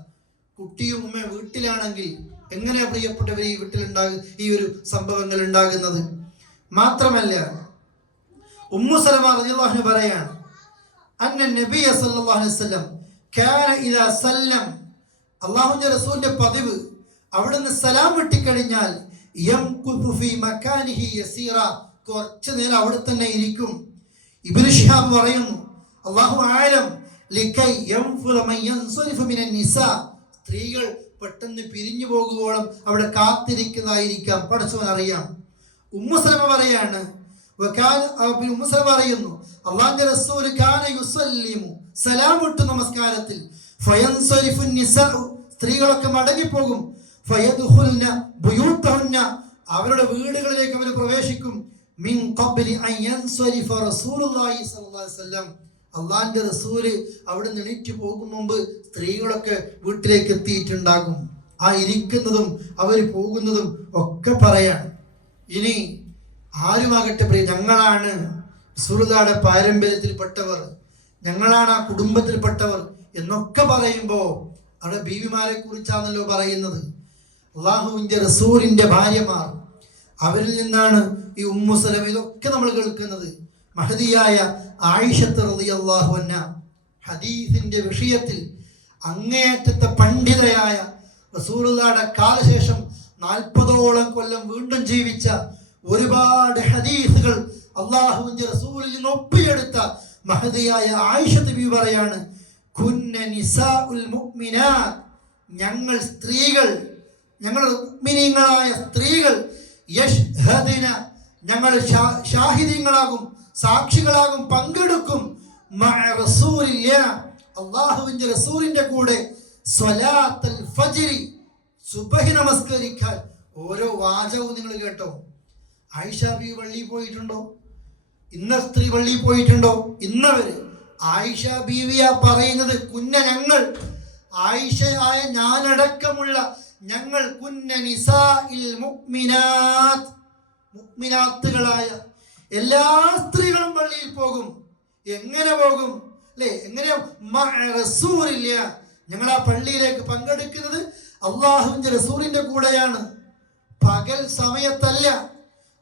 കുട്ടിയും ഉമ്മ വീട്ടിലാണെങ്കിൽ എങ്ങനെയാ പ്രിയപ്പെട്ടവർ ഈ വീട്ടിലുണ്ടാകും ഈ ഒരു സംഭവങ്ങൾ ഉണ്ടാകുന്നത്? മാത്രമല്ല, ഉമ്മു സലമ റളിയല്ലാഹു അൻഹ പറയാണ്, അന്ന നബിയ സല്ലല്ലാഹു അലൈഹി വസല്ലം കാന ഇദാ സല്ലം, അല്ലാഹുവിന്റെ റസൂലിന്റെ പതിവ് അവിടുന്ന് സലാം വിട്ടിക്കഴിഞ്ഞാൽ യംകുതു ഫീ മകാനിഹി യസീറ, കുറച്ചു നേരം അവിടെ തന്നെ ഇരിക്കും. ഇബ്നു ശിഹാബ് പറയുന്നു, അല്ലാഹു ആലം ലികൈ യൻഫുദ മൻ യൻസരിഫു മിനൻ നിസാ, സ്ത്രീകൾ പെട്ടെന്ന് പിരിഞ്ഞു പോകുവോളം അവിടെ കാത്തിരിക്കുന്നതായിരിക്കാം, പടച്ചവൻ അറിയാം. ഉമ്മു സലമ പറയാണ്, ഉമ്മു സലമ പറയുന്നു, അല്ലാഹുവിന്റെ റസൂൽ കാന യുസല്ലിമു, സലാം വിട്ടു നമസ്കാരത്തിൽ, ഫയൻസരിഫു നിസാ, സ്ത്രീകളൊക്കെ മടങ്ങിപ്പോകും, ഫയദ്ഖുൽന ബുയൂതഹുന്ന, അവരുടെ വീടുകളിലേക്ക് അവർ പ്രവേശിക്കും, മിൻ ഖബ്ലി അൻ യൻസരിഫ റസൂലുള്ളാഹി സ്വല്ലല്ലാഹു അലൈഹി വസല്ലം, അള്ളാന്റെ റസൂല് അവിടെ എണീറ്റ് പോകും മുമ്പ് സ്ത്രീകളൊക്കെ വീട്ടിലേക്ക് എത്തിയിട്ടുണ്ടാകും. ആ ഇരിക്കുന്നതും അവർ പോകുന്നതും ഒക്കെ പറയാൻ. ഇനി ആരുമാകട്ടെ പ്രിയ, ഞങ്ങളാണ് റസൂലുള്ളാഹിയുടെ പാരമ്പര്യത്തിൽപ്പെട്ടവർ, ഞങ്ങളാണ് ആ കുടുംബത്തിൽപ്പെട്ടവർ എന്നൊക്കെ പറയുമ്പോ അവിടെ ബീവിമാരെ കുറിച്ചാണല്ലോ പറയുന്നത്. അള്ളാഹുവിന്റെ റസൂലിന്റെ ഭാര്യമാർ, അവരിൽ നിന്നാണ് ഈ ഉമ്മു സലമ, ഇതൊക്കെ നമ്മൾ കേൾക്കുന്നത്. മഹദിയായ ആയിഷത്ത് റളിയല്ലാഹു അൻഹ ഹദീസിന്റെ വിഷയത്തിൽ അങ്ങേയറ്റത്തെ പണ്ഡിതയായ, റസൂലുള്ളാഹിയുടെ കാലശേഷം 40ഓളം കൊല്ലം വീണ്ടും ജീവിച്ച, ഒരുപാട് ഹദീസുകൾ അള്ളാഹുവിന്റെ റസൂലിൽ നിന്ന് ഒപ്പിയെടുത്ത മഹദിയായ ആയിഷത്ത് ബീവി പറയാണ്, കുന്ന നിസാഉൽ മുഅ്മിനാത്ത്, ഞങ്ങൾ സ്ത്രീകൾ, ഞങ്ങളുടെ മുഅ്മിനീങ്ങളായ സ്ത്രീകൾ, യഷ്ഹദിന, ഞങ്ങൾ ഷാഹിദീങ്ങളാകും, സാക്ഷികളാകും, പങ്കെടുക്കും, മഅ റസൂലില്ലാഹ്, അല്ലാഹുവിന്റെ റസൂലിന്റെ കൂടെ, സ്വലാത്തുൽ ഫജ്രി, സുബ്ഹി നമസ്കരിക്കാൻ. ഓരോ വാചകവും നിങ്ങൾ കേട്ടോ. ആയിഷ ബീവി പള്ളിയിൽ പോയിട്ടുണ്ടോ? ഇന്ന സ്ത്രീ പള്ളിയിൽ പോയിട്ടുണ്ടോ? ഇന്നവര് ആയിഷ ബീവിയ പറയുന്നത്, കുന്ന ഞങ്ങൾ, ആയിഷയായ ഞാനടക്കമുള്ള ഞങ്ങൾ, കുന്ന നിസാഇൽ മുഅ്മിനാത്ത്, മുഅ്മിനാത്തുകളായ എല്ലാ സ്ത്രീകളും പള്ളിയിൽ പോകും. എങ്ങനെ പോകും അല്ലേ? എങ്ങനെയാ? മഅ റസൂലില്ലാഹ്, ഞങ്ങൾ ആ പള്ളിയിലേക്ക് പങ്കെടുക്കുന്നത് അള്ളാഹുവിന്റെ റസൂലിന്റെ കൂടെയാണ്. പകൽ സമയത്തല്ല,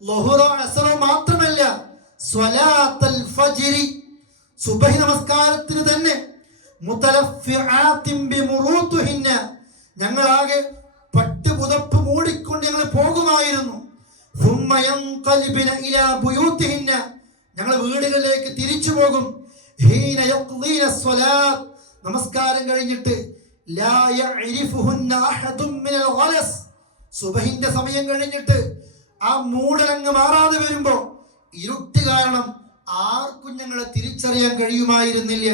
ളുഹ്റോ അസ്റോ മാത്രമല്ല, സ്വലാത്തുൽ ഫജ്രി, സുബ്ഹി നമസ്കാരത്തിന് തന്നെ, മുതലഫിആത്തിൻ ബിമുറൂതുഹിന്ന, ഞങ്ങളാകെ പട്ടുപുതപ്പ് മൂടിക്കൊണ്ട് ഞങ്ങൾ പോകുമായിരുന്നു. സുമ്മ യൻഖലിബന ഇലാ ബുയൂതിഹിന്ന, ഞങ്ങൾ വീടുകളിലേക്ക് തിരിച്ചു പോകും. ഹീന യഖ്ദീന സ്വലാത്ത്, നമസ്കാരം കഴിഞ്ഞിട്ട്, ലാ യഅരിഫുഹുന്ന അഹദും മിനൽ ഗലസ്, സുബ്ഹിന്റെ സമയം കഴിഞ്ഞിട്ട് ആ മൂടലങ്ങ് മാറാതെ വരുമ്പോ, ഇരുട്ട് കാരണം ആർക്കും ഞങ്ങളെ തിരിച്ചറിയാൻ കഴിയുമായിരുന്നില്ല.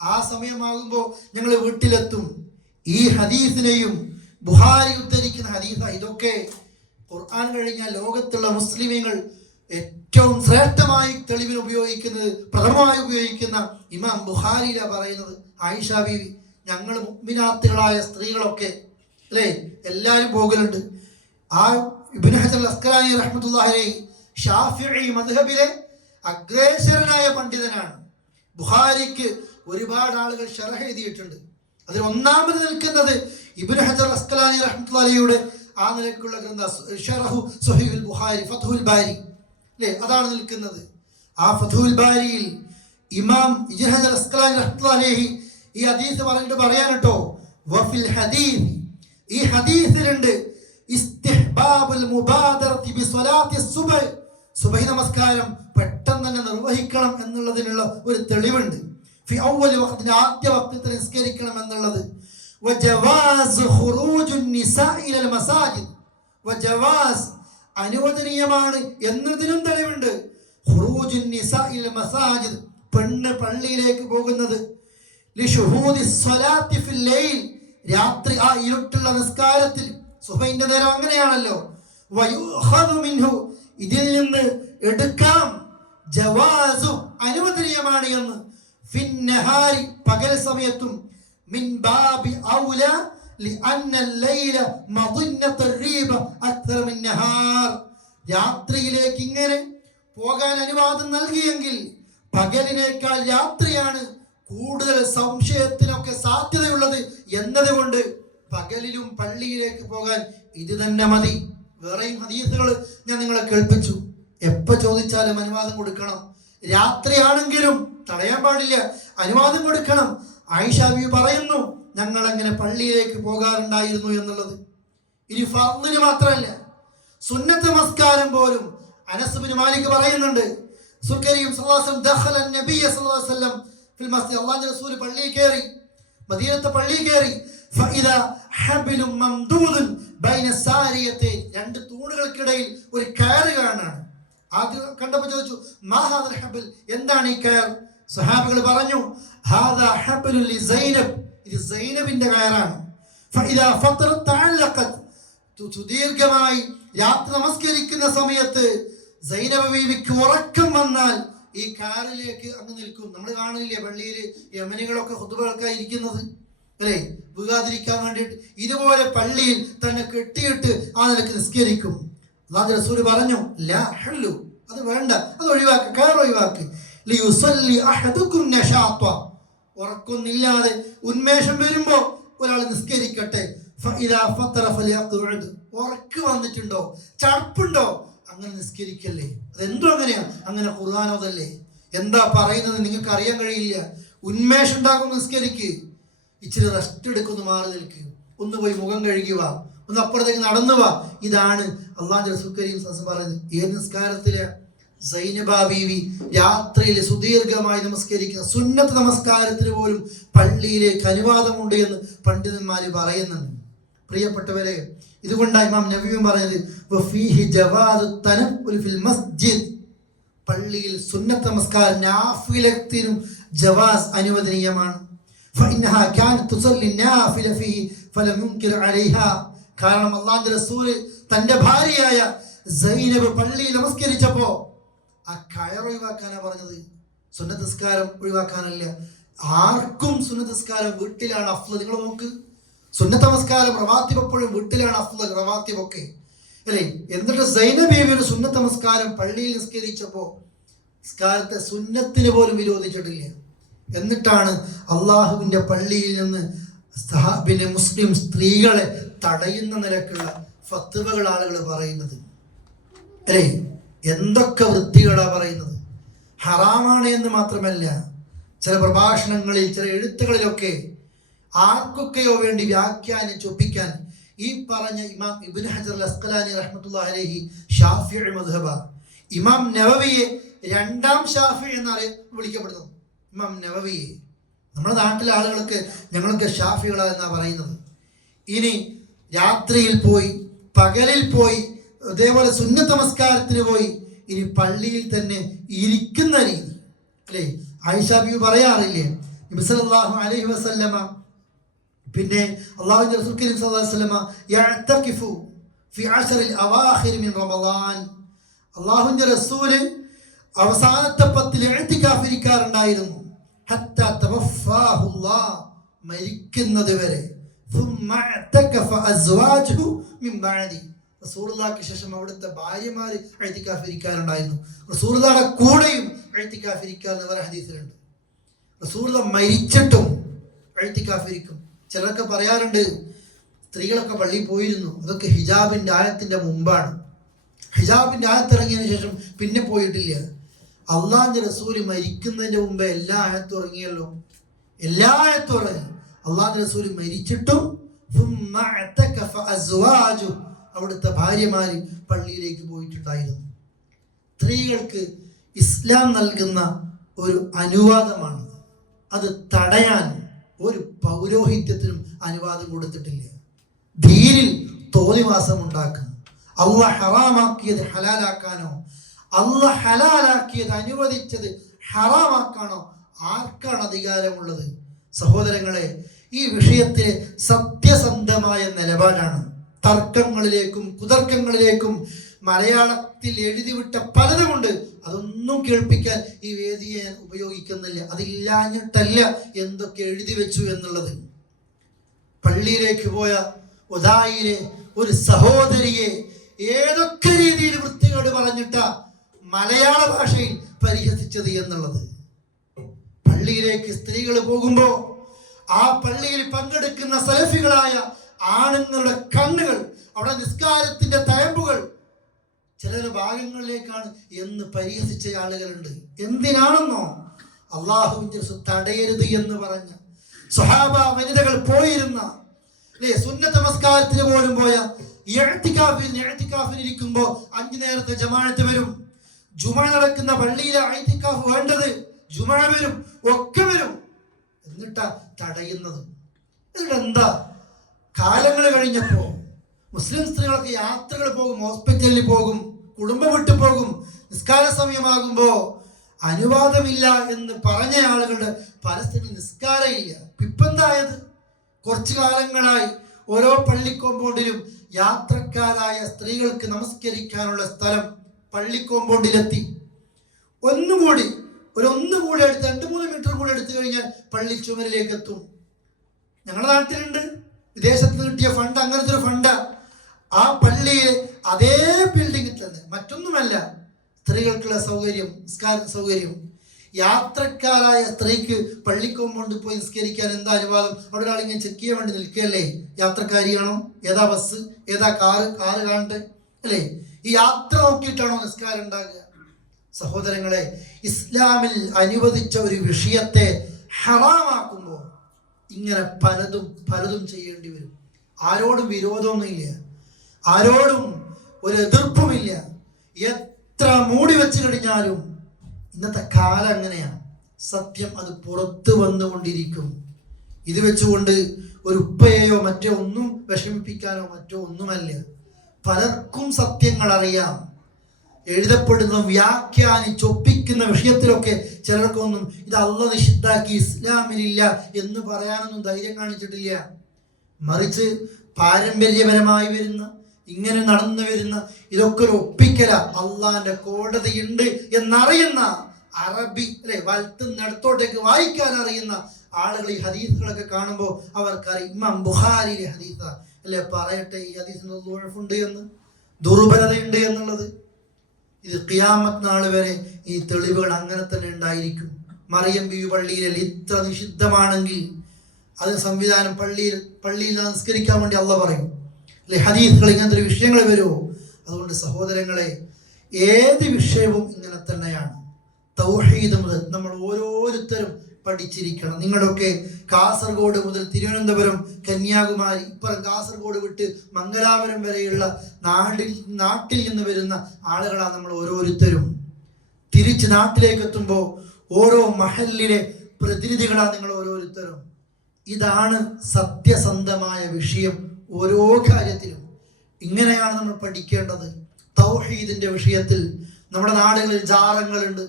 ആ സമയമാകുമ്പോ ഞങ്ങൾ വീട്ടിലെത്തും. ഈ ഹദീസിനെയും ബുഖാരി ഉദ്ധരിക്കുന്ന ഹദീസ. ഇതൊക്കെ ഖുർആൻ കഴിഞ്ഞാൽ ലോകത്തുള്ള മുസ്ലിമീങ്ങൾ ഏറ്റവും ശ്രേഷ്ഠമായി തെളിവിന് ഉപയോഗിക്കുന്നത്, പ്രഥമമായി ഉപയോഗിക്കുന്ന ഇമാം ബുഖാരിയില പറയുന്നത്. ആയിഷ ബീവി, ഞങ്ങൾ മുഅ്മിനാത്തുകളായ സ്ത്രീകളൊക്കെ അല്ലേ, എല്ലാവരും പോകലുണ്ട്. ആ ഇബ്നു ഹജർ അസ്ഖലാനി റഹ്മത്തുള്ളാഹി അലൈഹി ഷാഫിഈ മദ്ഹബിലെ അഗ്രേസരനായ പണ്ഡിതനാണ്. ബുഖാരിക്ക് ഒരുപാട് ആളുകൾ ശറഹ് എഴുതിയിട്ടുണ്ട്. അതിൽ ഒന്നാമത് നിൽക്കുന്നത് ഇബ്നു ഹജർ അസ്ഖലാനി റഹ്മത്തുള്ളാഹി അലൈഹിയുടെ ആ നിലക്കുള്ള ഗ്രന്ഥ ശറഹു സ്വഹീഹുൽ ബുഖാരി, ഫത്ഹുൽ ബാരി അല്ലേ, അതാണ് നിൽക്കുന്നത്. ആ ഫത്ഹുൽ ബാരിയിൽ ഇമാം ഇബ്നു ഹജർ അസ്ഖലാനി റഹ്മത്തുള്ളാഹി അലൈഹി ഈ ഹദീസ് പറഞ്ഞിട്ട് പറയാൻ കേട്ടോ, വഫിൽ ഹദീസ്, ഈ ഹദീസിലുണ്ട് ഇസ്തിഹ്ബാബുൽ മുബാദറതി ബിസ്വലാത്തി സുബ്ഹ്, സുബ്ഹി നമസ്കാരം പെട്ടെന്ന് തന്നെ നിർവഹിക്കണം എന്നുള്ളതിനുള്ള ഒരു തെളിവുണ്ട്. ഫി അവ്വലി വഖ്തിൻ, ആദ്യ വഖ്തിൽ നിസ്കരിക്കണം എന്നുള്ളത്. വജവാസ് ഖുറൂജുൻ നിസാഇ ഇലൽ മസാജിദ്, വജവാസ് അനുവദനീയമാണ് എന്നതിനും തെളിവുണ്ട്. ഖുറൂജുൻ നിസാഇ ഇലൽ മസാജിദ്, പെണ്ണ് പള്ളിയിലേക്ക് പോകുന്നത് ലിശുഹൂദി സ്വലാത്തി ഫിൽ ലൈൽ, രാത്രി ആ ഇരുട്ടുള്ള നിസ്കാരത്തിൽ. സുബഹിന്റെ നേരം അങ്ങനെയാണല്ലോ. വയുഖദു മിൻഹു, ഇതിൽ നിന്ന് എടുക്കാം, ജവാസു അനുവദനീയമാണ് എന്ന്, ഫിന്നഹാരി പകൽ സമയത്തും, മിൻ ബാബി ഔല ലിഅന്ന അൽ-ലൈല മദിന്നത്തു الرീബ അക്തർ മിൻ നഹാർ. രാത്രിയിലേക്ക് ഇങ്ങനെ പോകാൻ അനുവാദം നൽകിയെങ്കിൽ പകലിനേക്കാൾ രാത്രിയാണ് കൂടുതൽ സംശയത്തിനൊക്കെ സാധ്യതയുള്ളത് എന്നതുകൊണ്ട് പകലിലും പള്ളിയിലേക്ക് പോകാൻ ഇത് തന്നെ മതി. വേറെയും ഹദീസുകൾ ഞാൻ നിങ്ങളെ കേൾപ്പിച്ചു. എപ്പോ ചോദിച്ചാലും അനുവാദം കൊടുക്കണം. രാത്രിയാണെങ്കിലും തടയാൻ പാടില്ല, അനുവാദം കൊടുക്കണം. ആയിഷ ബീവി പറയുന്നു, ഞങ്ങൾ അങ്ങനെ പള്ളിയിലേക്ക് പോകാറുണ്ടായിരുന്നു എന്നുള്ളത്. ഇനി ഫർദിന് മാത്രമല്ല, സുന്നത്ത് നമസ്കാരം പോലും അനസ് ബിൻ മാലിക് പറയുന്നുണ്ട്, റസൂൽ കരീം സല്ലല്ലാഹു അലൈഹി വസല്ലം ദഖല നബി സല്ലല്ലാഹു അലൈഹി വസല്ലം ഫിൽ മസ്ജിദ്, അല്ലാഹുവിന്റെ റസൂൽ പള്ളിയിൽ കയറി, മദീനത്തെ പള്ളിയിൽ കയറി. ഫഇദാ ഹബ്ലുൻ മംദൂദുൻ ബൈന സാരിയതൈൻ, രണ്ട് തൂണുകൾക്കിടയിൽ ഒരു കയർ കാണാണ്. ആദ്യം കണ്ടപ്പോൾ ചോദിച്ചു, മാ ഹാദൽ ഹബ്ൽ, എന്താണ് ഈ കയർ? സ്വഹാബികൾ പറഞ്ഞു, ഹാദാ ഹബ്ലുൻ ലി സൈനബ്, ഇത് സൈനബിന്റെ കയറാണ്. ഫഇദാ ഫത്റത് തഅല്ലഖത്, സുദീർഘമായി രാത്രി നമസ്കരിക്കുന്ന സമയത്ത് സൈനബ് ബീവിക്ക് ഉറക്കം വന്നാൽ ഈ കാറിലേക്ക് അങ്ങ് നിൽക്കും. നമ്മൾ കാണില്ലേ പള്ളിയിൽ യമനികളൊക്കെ ഖുതുബകൾക്കായി ഇരിക്കുന്നത്, അല്ലേ, വീഴാതിരിക്കാൻ വേണ്ടിയിട്ട്. ഇതുപോലെ പള്ളിയിൽ തന്നെ കെട്ടിയിട്ട് ആ നിലക്ക് നിസ്കരിക്കും. അല്ലാഹുവിന്റെ റസൂൽ പറഞ്ഞു, ലാ ഹല്ലു, അത് വേണ്ട, അത് ഒഴിവാക്ക്, കയർ ഒഴിവാക്ക്. ലിയുസല്ലി അഹദുകും നശാത്ത, ഉറക്കൊന്നില്ലാതെ ഉന്മേഷം വരുമ്പോ ഒരാൾ നിസ്കരിക്കട്ടെ. ഫഇദാ ഫത്തറ ഫലിയഖ്ഉദ്, ഉറക്ക് വന്നിട്ടുണ്ടോ, ചടപ്പുണ്ടോ, അങ്ങനെ നിസ്കരിക്കല്ലേ. അതെന്തോ അങ്ങനെയാ, അങ്ങനെ ഖുർആൻ ഓതല്ലേ. എന്താ പറയുന്നത് നിങ്ങൾക്ക് അറിയാൻ കഴിയില്ല. ഉന്മേഷം ഉണ്ടാകും, നിസ്കരിക്ക്. ഇച്ചിരി റെസ്റ്റ് എടുക്കുന്നു, മാറി നിൽക്ക്, ഒന്ന് പോയി മുഖം കഴുകുക, ഒന്ന് അപ്പുറത്തേക്ക് നടന്നു വാ. ഇതാണ് അല്ലാഹുവിന്റെ റസൂൽ കരീം സല്ലല്ലാഹു അലൈഹി വസല്ലം പറയുന്നത്. ഏത് നിസ്കാരത്തിലെ സൈനബ ബീവി രാത്രിയിൽ സുദീർഘമായി നമസ്കരിക്കുന്ന സുന്നത്ത് നമസ്കാരത്തിന് പോലും പള്ളിയിലേക്ക് അനുവാദമുണ്ട് എന്ന് പണ്ഡിതന്മാര് പറയുന്നുണ്ട്. പ്രിയപ്പെട്ടവരെ, ഇതുകൊണ്ടാണ് ഇമാം നബവിയും പറഞ്ഞത്, വഫീഹി ജവാദു തനഫ്ഫുൽ ഫിൽ മസ്ജിദ്, പള്ളിയിൽ സുന്നത്ത് നമസ്കാരം നാഫിലത്തിനും ജവാസ് അനുവദനീയമാണ്. ഫഇന്നഹാ കാനത് തുസല്ലി നാഫില ഫീഹി ഫലം യുൻകിർ അലൈഹാ, കാരണം അല്ലാഹുവിന്റെ റസൂൽ തന്റെ ഭാര്യയായ സൈനബ് പള്ളിയിൽ നമസ്കരിച്ചപ്പോ ആ കയർ ഒഴിവാക്കാനാ പറഞ്ഞത്, സുന്നത്ത് നിസ്കാരം ഒഴിവാക്കാനല്ല. ആർക്കും സുന്നത്ത് നിസ്കാരം വീട്ടിലാണ് അഫ്ളൽ. നിങ്ങൾ നോക്ക്, സുന്നത്ത് നമസ്കാരം റവാത്തിബ് എപ്പോഴും വീട്ടിലാണ് അഫ്ളൽ, റവാത്തിബ് ഒക്കെ, അല്ലേ. എന്നിട്ട് സൈനബ് ബീവി ഒരു സുന്നത്ത് നമസ്കാരം പള്ളിയിൽ നിസ്കരിച്ചപ്പോ നിസ്കാരത്തെ സുന്നത്തിന് പോലും വിരോധിച്ചിട്ടില്ല. എന്നിട്ടാണ് അള്ളാഹുവിന്റെ പള്ളിയിൽ നിന്ന് പിന്നെ മുസ്ലിം സ്ത്രീകളെ തടയുന്ന നിലക്കുള്ള ഫത്വകൾ ആളുകൾ പറയുന്നത്, അല്ലേ. എന്തൊക്കെ വൃത്തികളാ പറയുന്നത്. ഹറാമാണ് എന്ന് മാത്രമല്ല, ചില പ്രഭാഷണങ്ങളിൽ, ചില എഴുത്തുകളിലൊക്കെ ആർക്കൊക്കെയോ വേണ്ടി വ്യാഖ്യാനിച്ചൊപ്പിക്കാൻ ഈ പറഞ്ഞ ഇമാം ഇബ്നു ഹജർ അൽ അസ്ഖലാനി റഹ്മത്തുള്ളാഹി അലൈഹി ഷാഫിഈ മദ്ഹബ, ഇമാം നവവിയെ രണ്ടാം ഷാഫിഈ എന്നാണ് വിളിക്കപ്പെടുന്നത്. ഇമാം നവവിയെ നമ്മുടെ നാട്ടിലെ ആളുകൾക്ക് ഞങ്ങളൊക്കെ ഷാഫികളാ എന്നാ പറയുന്നത്. ഇനി രാത്രിയിൽ പോയി, പകലിൽ പോയി, അതേപോലെ സുന്നത്ത് നമസ്കാരത്തിന് പോയി, ഇനി പള്ളിയിൽ തന്നെ ഇരിക്കുന്ന രീതി, അല്ലേ. ആയിഷ ബീവി പറയാറില്ലേ, നബി സല്ലല്ലാഹു അലൈഹി വസല്ലമ, പിന്നെ അല്ലാഹുവിന്റെ റസൂൽ കരീം സല്ലല്ലാഹു അലൈഹി വസല്ലമ യഅ്തഖിഫു ഫി അശറിൽ അവാഖിർ മിൻ റമളാൻ, അല്ലാഹുവിന്റെ റസൂൽ അവസാനത്തെ 10 ഇഅ്തികാഫ് ഇരിക്കാറുണ്ടായിരുന്നു. ഹത്താ തവഫാഹു അല്ലാഹ്, മരിക്കുന്നത് വരെ. ثم اعتكف ازواجه من بعدي, റസൂലുള്ളാഹിക്ക് ശേഷം അവിടുത്തെ ഭാര്യമാര് ഇഅ്തികാഫ് ഇരിക്കാറുണ്ടായിരുന്നു. റസൂലുള്ളാഹിയുടെ കൂടെയും ഇഅ്തികാഫ് ഇരിക്കാന്ന് വേറെ ഹദീസിലുണ്ട്. റസൂലുള്ളാഹി മരിച്ചിട്ടും ഇഅ്തികാഫ് ഇരിക്കും. ചിലരൊക്കെ പറയാറുണ്ട് സ്ത്രീകളൊക്കെ പള്ളിയിൽ പോയിരുന്നു, അതൊക്കെ ഹിജാബിന്റെ ആയത്തിന്റെ മുമ്പാണ്. ഹിജാബിന്റെ ആയത്ത് ഇറങ്ങിയതിനു ശേഷം പിന്നെ പോയിട്ടില്ല. അള്ളാഹുവിന്റെ റസൂല് മരിക്കുന്നതിന്റെ മുമ്പേ എല്ലാ ആയത്തും ഇറങ്ങിയല്ലോ, എല്ലാ ആയത്തും ഇറങ്ങി. അള്ളാഹുവിന്റെ റസൂല് മരിച്ചിട്ടും അവിടുത്തെ ഭാര്യമാര് പള്ളിയിലേക്ക് പോയിട്ടുണ്ടായിരുന്നു. സ്ത്രീകൾക്ക് ഇസ്ലാം നൽകുന്ന ഒരു അനുവാദമാണ്. അത് തടയാൻ ഒരു പൗരോഹിത്യത്തിനും അനുവാദം കൊടുത്തിട്ടില്ല. ദീനിൽ തോന്നിവാസം ഉണ്ടാക്കുന്നു. അള്ളാഹ് ഹറാമാക്കിയത് ഹലാലാക്കാനോ അള്ളാഹ് ഹലാലാക്കിയത് അനുവദിച്ചത് ഹറാമാക്കാനോ ആർക്കാണ് അധികാരമുള്ളത്? സഹോദരങ്ങളെ, ഈ വിഷയത്തിൽ സത്യസന്ധമായ നിലപാടാണ്. തർക്കങ്ങളിലേക്കും കുതർക്കങ്ങളിലേക്കും മലയാളത്തിൽ എഴുതിവിട്ട പലതുമുണ്ട്. അതൊന്നും കേൾപ്പിക്കാൻ ഈ വേദിയെ ഞാൻ ഉപയോഗിക്കുന്നില്ല. അതില്ലാഞ്ഞിട്ടല്ല എന്തൊക്കെ എഴുതി വെച്ചു എന്നുള്ളത്. പള്ളിയിലേക്ക് പോയ ഉദായിലെ ഒരു സഹോദരിയെ ഏതൊക്കെ രീതിയിൽ വൃത്തികേട് പറഞ്ഞിട്ട മലയാള ഭാഷയിൽ പരിഹസിച്ചത് എന്നുള്ളത്. പള്ളിയിലേക്ക് സ്ത്രീകൾ പോകുമ്പോൾ ആ പള്ളിയിൽ പങ്കെടുക്കുന്ന സലഫികളായ ആണുങ്ങളുടെ കണ്ണുകൾ, അവിടെ നിസ്കാരത്തിന്റെ തയമ്പുകൾ ചില ഭാഗങ്ങളിലേക്കാണ് എന്ന് പരിഹസിച്ച ആളുകളുണ്ട്. എന്തിനാണെന്നോ? അള്ളാഹുവിന്റെ തടയരുത് എന്ന് പറഞ്ഞ സ്വഹാബ വനിതകൾ പോയിരുന്ന സുന്നത്ത് നമസ്കാരത്തിന് പോലും പോയ ഇരിക്കുമ്പോ 5 നേരത്തെ ജമാഅത്ത് വരും. ജുമഅ നടക്കുന്ന പള്ളിയിലെ ഇഅ്തികാഫ് വേണ്ടത്, ജുമഅ വരും, ഒക്കെ വരും. എന്നിട്ടാ തടയുന്നത്. എന്താ? കാലങ്ങൾ കഴിഞ്ഞപ്പോ മുസ്ലിം സ്ത്രീകളൊക്കെ യാത്രകൾ പോകും, ഹോസ്പിറ്റലിൽ പോകും, കുടുംബം വിട്ടു പോകും. നിസ്കാര സമയമാകുമ്പോ അനുവാദമില്ല എന്ന് പറഞ്ഞ ആളുകളുടെ പരസ്പരം നിസ്കാരമില്ല. ഇപ്പെന്തായത്? കുറച്ചു കാലങ്ങളായി ഓരോ പള്ളി കോമ്പൗണ്ടിലും യാത്രക്കാരായ സ്ത്രീകൾക്ക് നമസ്കരിക്കാനുള്ള സ്ഥലം പള്ളി കോമ്പൗണ്ടിലെത്തി. ഒന്നുകൂടി എടുത്ത് 2-3 മീറ്റർ കൂടെ എടുത്തു കഴിഞ്ഞാൽ പള്ളി ചുമരിലേക്ക് എത്തും. ഞങ്ങളുടെ നാട്ടിലുണ്ട്, വിദേശത്ത് കിട്ടിയ ഫണ്ട്, അങ്ങനത്തെ ഒരു ഫണ്ട്. ആ പള്ളിയിൽ അതേ ബിൽഡിങ്ങിൽ തന്നെ, മറ്റൊന്നുമല്ല, സ്ത്രീകൾക്കുള്ള സൗകര്യം, നിസ്കാര സൗകര്യം. യാത്രക്കാരായ സ്ത്രീക്ക് പള്ളി കോമ്പൗണ്ട് പോയി നിസ്കരിക്കാൻ എന്താ അനുവാദം? അവിടെ ഒരാളിങ്ങനെ ചെക്ക് ചെയ്യാൻ വേണ്ടി നിൽക്കുകയല്ലേ? യാത്രക്കാരിയാണോ? ഏതാ ബസ്, ഏതാ കാറ് കാണട്ടെ അല്ലേ? ഈ യാത്ര നോക്കിയിട്ടാണോ നിസ്കാരം ഉണ്ടാകുക? സഹോദരങ്ങളെ, ഇസ്ലാമിൽ അനുവദിച്ച ഒരു വിഷയത്തെ ഹറാമാക്കുമ്പോൾ ഇങ്ങനെ പലതും ചെയ്യേണ്ടി വരും. ആരോടും വിരോധമൊന്നുമില്ല, ആരോടും ഒരു എതിർപ്പുമില്ല. എത്ര മൂടി വെച്ച് കഴിഞ്ഞാലും ഇന്നത്തെ കാലം അങ്ങനെയാണ്. സത്യം അത് പുറത്തു വന്നുകൊണ്ടിരിക്കും. ഇത് വെച്ചുകൊണ്ട് ഒരു ഉപ്പയെയോ മറ്റോ ഒന്നും വിഷമിപ്പിക്കാനോ മറ്റോ ഒന്നുമല്ല. പലർക്കും സത്യങ്ങൾ അറിയാം. എഴുതപ്പെടുന്ന വ്യാഖ്യാനിച്ചൊപ്പിക്കുന്ന വിഷയത്തിലൊക്കെ ചിലർക്കൊന്നും ഇത് അള്ളാഹ് നിഷിദ്ധാക്കി ഇസ്ലാമിലില്ല എന്ന് പറയാനൊന്നും ധൈര്യം കാണിച്ചിട്ടില്ല. മറിച്ച് പാരമ്പര്യപരമായി വരുന്ന, ഇങ്ങനെ നടന്നു വരുന്ന ഇതൊക്കെ ഒരു ഒപ്പിക്കല. അള്ളാന്റെ കോടതിയുണ്ട് എന്നറിയുന്ന അറബി വലത്തുനിടത്തോട്ടേക്ക് വായിക്കാൻ അറിയുന്ന ആളുകൾ ഈ ഹദീസുകളൊക്കെ കാണുമ്പോൾ അവർക്കറിയാം ഇമാം ബുഖാരിയിലെ ഹദീസ അല്ലെ, പറയട്ടെ ഈ ഹദീസിന് ദുഅഫുണ്ട് എന്ന്, ദുർബലതയുണ്ട് എന്നുള്ളത്. ഇത് ഖിയാമത്ത് നാൾ വരെ ഈ തെളിവുകൾ അങ്ങനെ തന്നെ ഉണ്ടായിരിക്കും. മറിയം ബീവി പള്ളിയിൽ ഇത്ര നിഷിദ്ധമാണെങ്കിൽ അത് സംവിധാനം പള്ളിയിൽ നമസ്കരിക്കാൻ വേണ്ടി അള്ളാഹ് പറയും അല്ലെ? ഹദീസുകൾ ഇങ്ങനത്തെ വിഷയങ്ങൾ വരുമോ? അതുകൊണ്ട് സഹോദരങ്ങളെ, ഏത് വിഷയവും ഇങ്ങനെ തന്നെയാണ്. തൗഹീദ് മുതൽ നമ്മൾ ഓരോരുത്തരും പഠിച്ചിരിക്കണം. നിങ്ങളൊക്കെ കാസർഗോഡ് മുതൽ തിരുവനന്തപുരം, കന്യാകുമാരി, ഇപ്പുറം കാസർഗോഡ് വിട്ട് മംഗലാപുരം വരെയുള്ള നാട്ടിൽ നിന്ന് വരുന്ന ആളുകളാണ് നമ്മൾ ഓരോരുത്തരും. തിരിച്ച് നാട്ടിലേക്ക് എത്തുമ്പോൾ ഓരോ മഹല്ലിലെ പ്രതിനിധികളാണ് നിങ്ങൾ ഓരോരുത്തരും. ഇതാണ് സത്യസന്ധമായ വിഷയം. ഓരോ കാര്യത്തിലും ഇങ്ങനെയാണ് നമ്മൾ പഠിക്കേണ്ടത്. തൗഹീദിന്റെ വിഷയത്തിൽ നമ്മുടെ നാടുകളിൽ ജാറങ്ങളുണ്ട്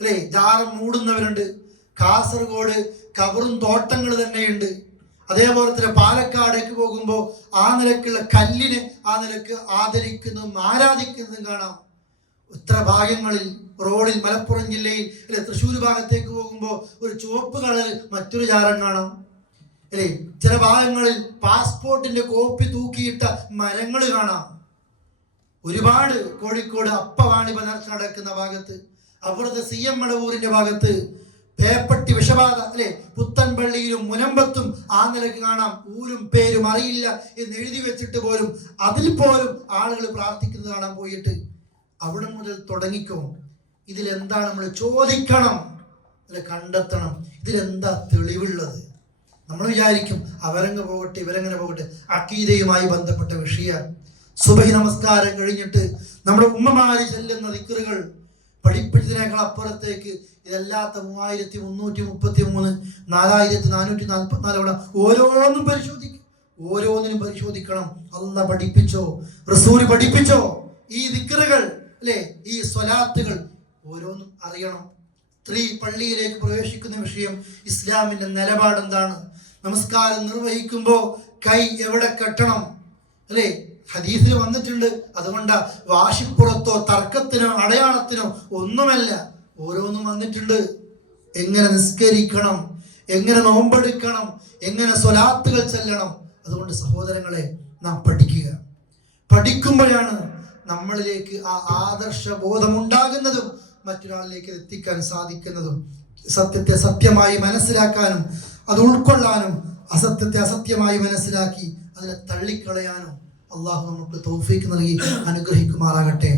അല്ലേ? ജാറം മൂടുന്നവരുണ്ട്. കാസർഗോഡ് കബറും തോട്ടങ്ങൾ തന്നെയുണ്ട്. അതേപോലെ തന്നെ പാലക്കാടേക്ക് പോകുമ്പോൾ ആ നിലക്കുള്ള കല്ലിനെ ആ നിലക്ക് ആദരിക്കുന്നതും ആരാധിക്കുന്നതും കാണാം. ഇത്ര ഭാഗങ്ങളിൽ റോഡിൽ മലപ്പുറം ജില്ലയിൽ അല്ലെ തൃശ്ശൂർ ഭാഗത്തേക്ക് പോകുമ്പോൾ ഒരു ചുവപ്പ് കളറിൽ മറ്റൊരു ജാറം കാണാം അല്ലേ? ചില ഭാഗങ്ങളിൽ പാസ്പോർട്ടിന്റെ കോപ്പി തൂക്കിയിട്ട മരങ്ങൾ കാണാം. ഒരുപാട് കോഴിക്കോട് അപ്പവാണി പനർച്ച നടക്കുന്ന ഭാഗത്ത്, അപ്പുറത്ത് CM മടവൂരിന്റെ ഭാഗത്ത് പേപ്പട്ടി വിഷബാധ അല്ലെ, പുത്തൻപള്ളിയിലും മുനമ്പത്തും ആ നിലക്ക് കാണാം. ഊരും പേരും അറിയില്ല എന്ന് എഴുതി വെച്ചിട്ട് പോലും അതിൽ പോലും ആളുകൾ പ്രാർത്ഥിക്കുന്നത് കാണാൻ പോയിട്ട് അവിടെ മുതൽ തുടങ്ങിക്കോ. ഇതിലെന്താണ് നമ്മൾ ചോദിക്കണം അല്ലെ, കണ്ടെത്തണം. ഇതിലെന്താ തെളിവുള്ളത്? നമ്മൾ വിചാരിക്കും അവരങ്ങ് പോകട്ടെ ഇവരങ്ങനെ പോകട്ടെ. അഖീദയുമായി ബന്ധപ്പെട്ട വിഷയം. സുബഹി നമസ്കാരം കഴിഞ്ഞിട്ട് നമ്മുടെ ഉമ്മമാര് ചെല്ലുന്ന ദിക്റുകൾ പഠിപ്പിച്ചതിനേക്കാൾ അപ്പുറത്തേക്ക് ഇതല്ലാത്ത 3333 4444 ഓരോന്നും പരിശോധിക്കും. ഓരോന്നിനും പരിശോധിക്കണം. അല്ലാഹ് പഠിപ്പിച്ചോ, റസൂൽ പഠിപ്പിച്ചോ ഈ ദിക്റുകൾ അല്ലെ, ഈ സ്വലാത്തുകൾ ഓരോന്നും അറിയണം. സ്ത്രീ പള്ളിയിലേക്ക് പ്രവേശിക്കുന്ന വിഷയം ഇസ്ലാമിന്റെ നിലപാട് എന്താണ്? നമസ്കാരം നിർവഹിക്കുമ്പോൾ കൈ എവിടെ കെട്ടണം? അല്ലേ, ഹദീസിൽ വന്നിട്ടുണ്ട്. അതുകൊണ്ട് വാശിപ്പുറത്തോ തർക്കത്തിനോ അടയാളത്തിനോ ഒന്നുമല്ല, ഓരോന്നും വന്നിട്ടുണ്ട്. എങ്ങനെ നിസ്കരിക്കണം, എങ്ങനെ നോമ്പെടുക്കണം, എങ്ങനെ സ്വലാത്തുകൾ ചെല്ലണം. അതുകൊണ്ട് സഹോദരങ്ങളെ, നാം പഠിക്കുമ്പോഴാണ് നമ്മളിലേക്ക് ആ ആദർശ ബോധം ഉണ്ടാകുന്നതും മറ്റൊരാളിലേക്ക് എത്തിക്കാൻ സാധിക്കുന്നതും. സത്യത്തെ സത്യമായി മനസ്സിലാക്കാനും അത് ഉൾക്കൊള്ളാനും അസത്യത്തെ അസത്യമായി മനസ്സിലാക്കി അതിനെ തള്ളിക്കളയാനും അള്ളാഹു നമുക്ക് തൗഫീക്ക് നൽകി അനുഗ്രഹിക്കുമാറാകട്ടെ.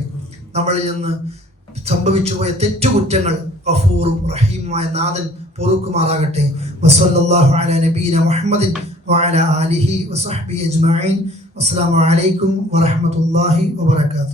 നമ്മളിൽ നിന്ന് സംഭവിച്ചു പോയ തെറ്റുകുറ്റങ്ങൾ ഗഫൂറും റഹീമുമായ നാഥൻ പൊറുക്കുമാറാകട്ടെ. വസല്ലല്ലാഹു അലാ നബീന മുഹമ്മദിൻ വഅലാ ആലിഹി വസഹ്ബിഹി അജ്മഈൻ. അസ്സലാമു അലൈക്കും വറഹ്മത്തുള്ളാഹി വബറകാതുഹു.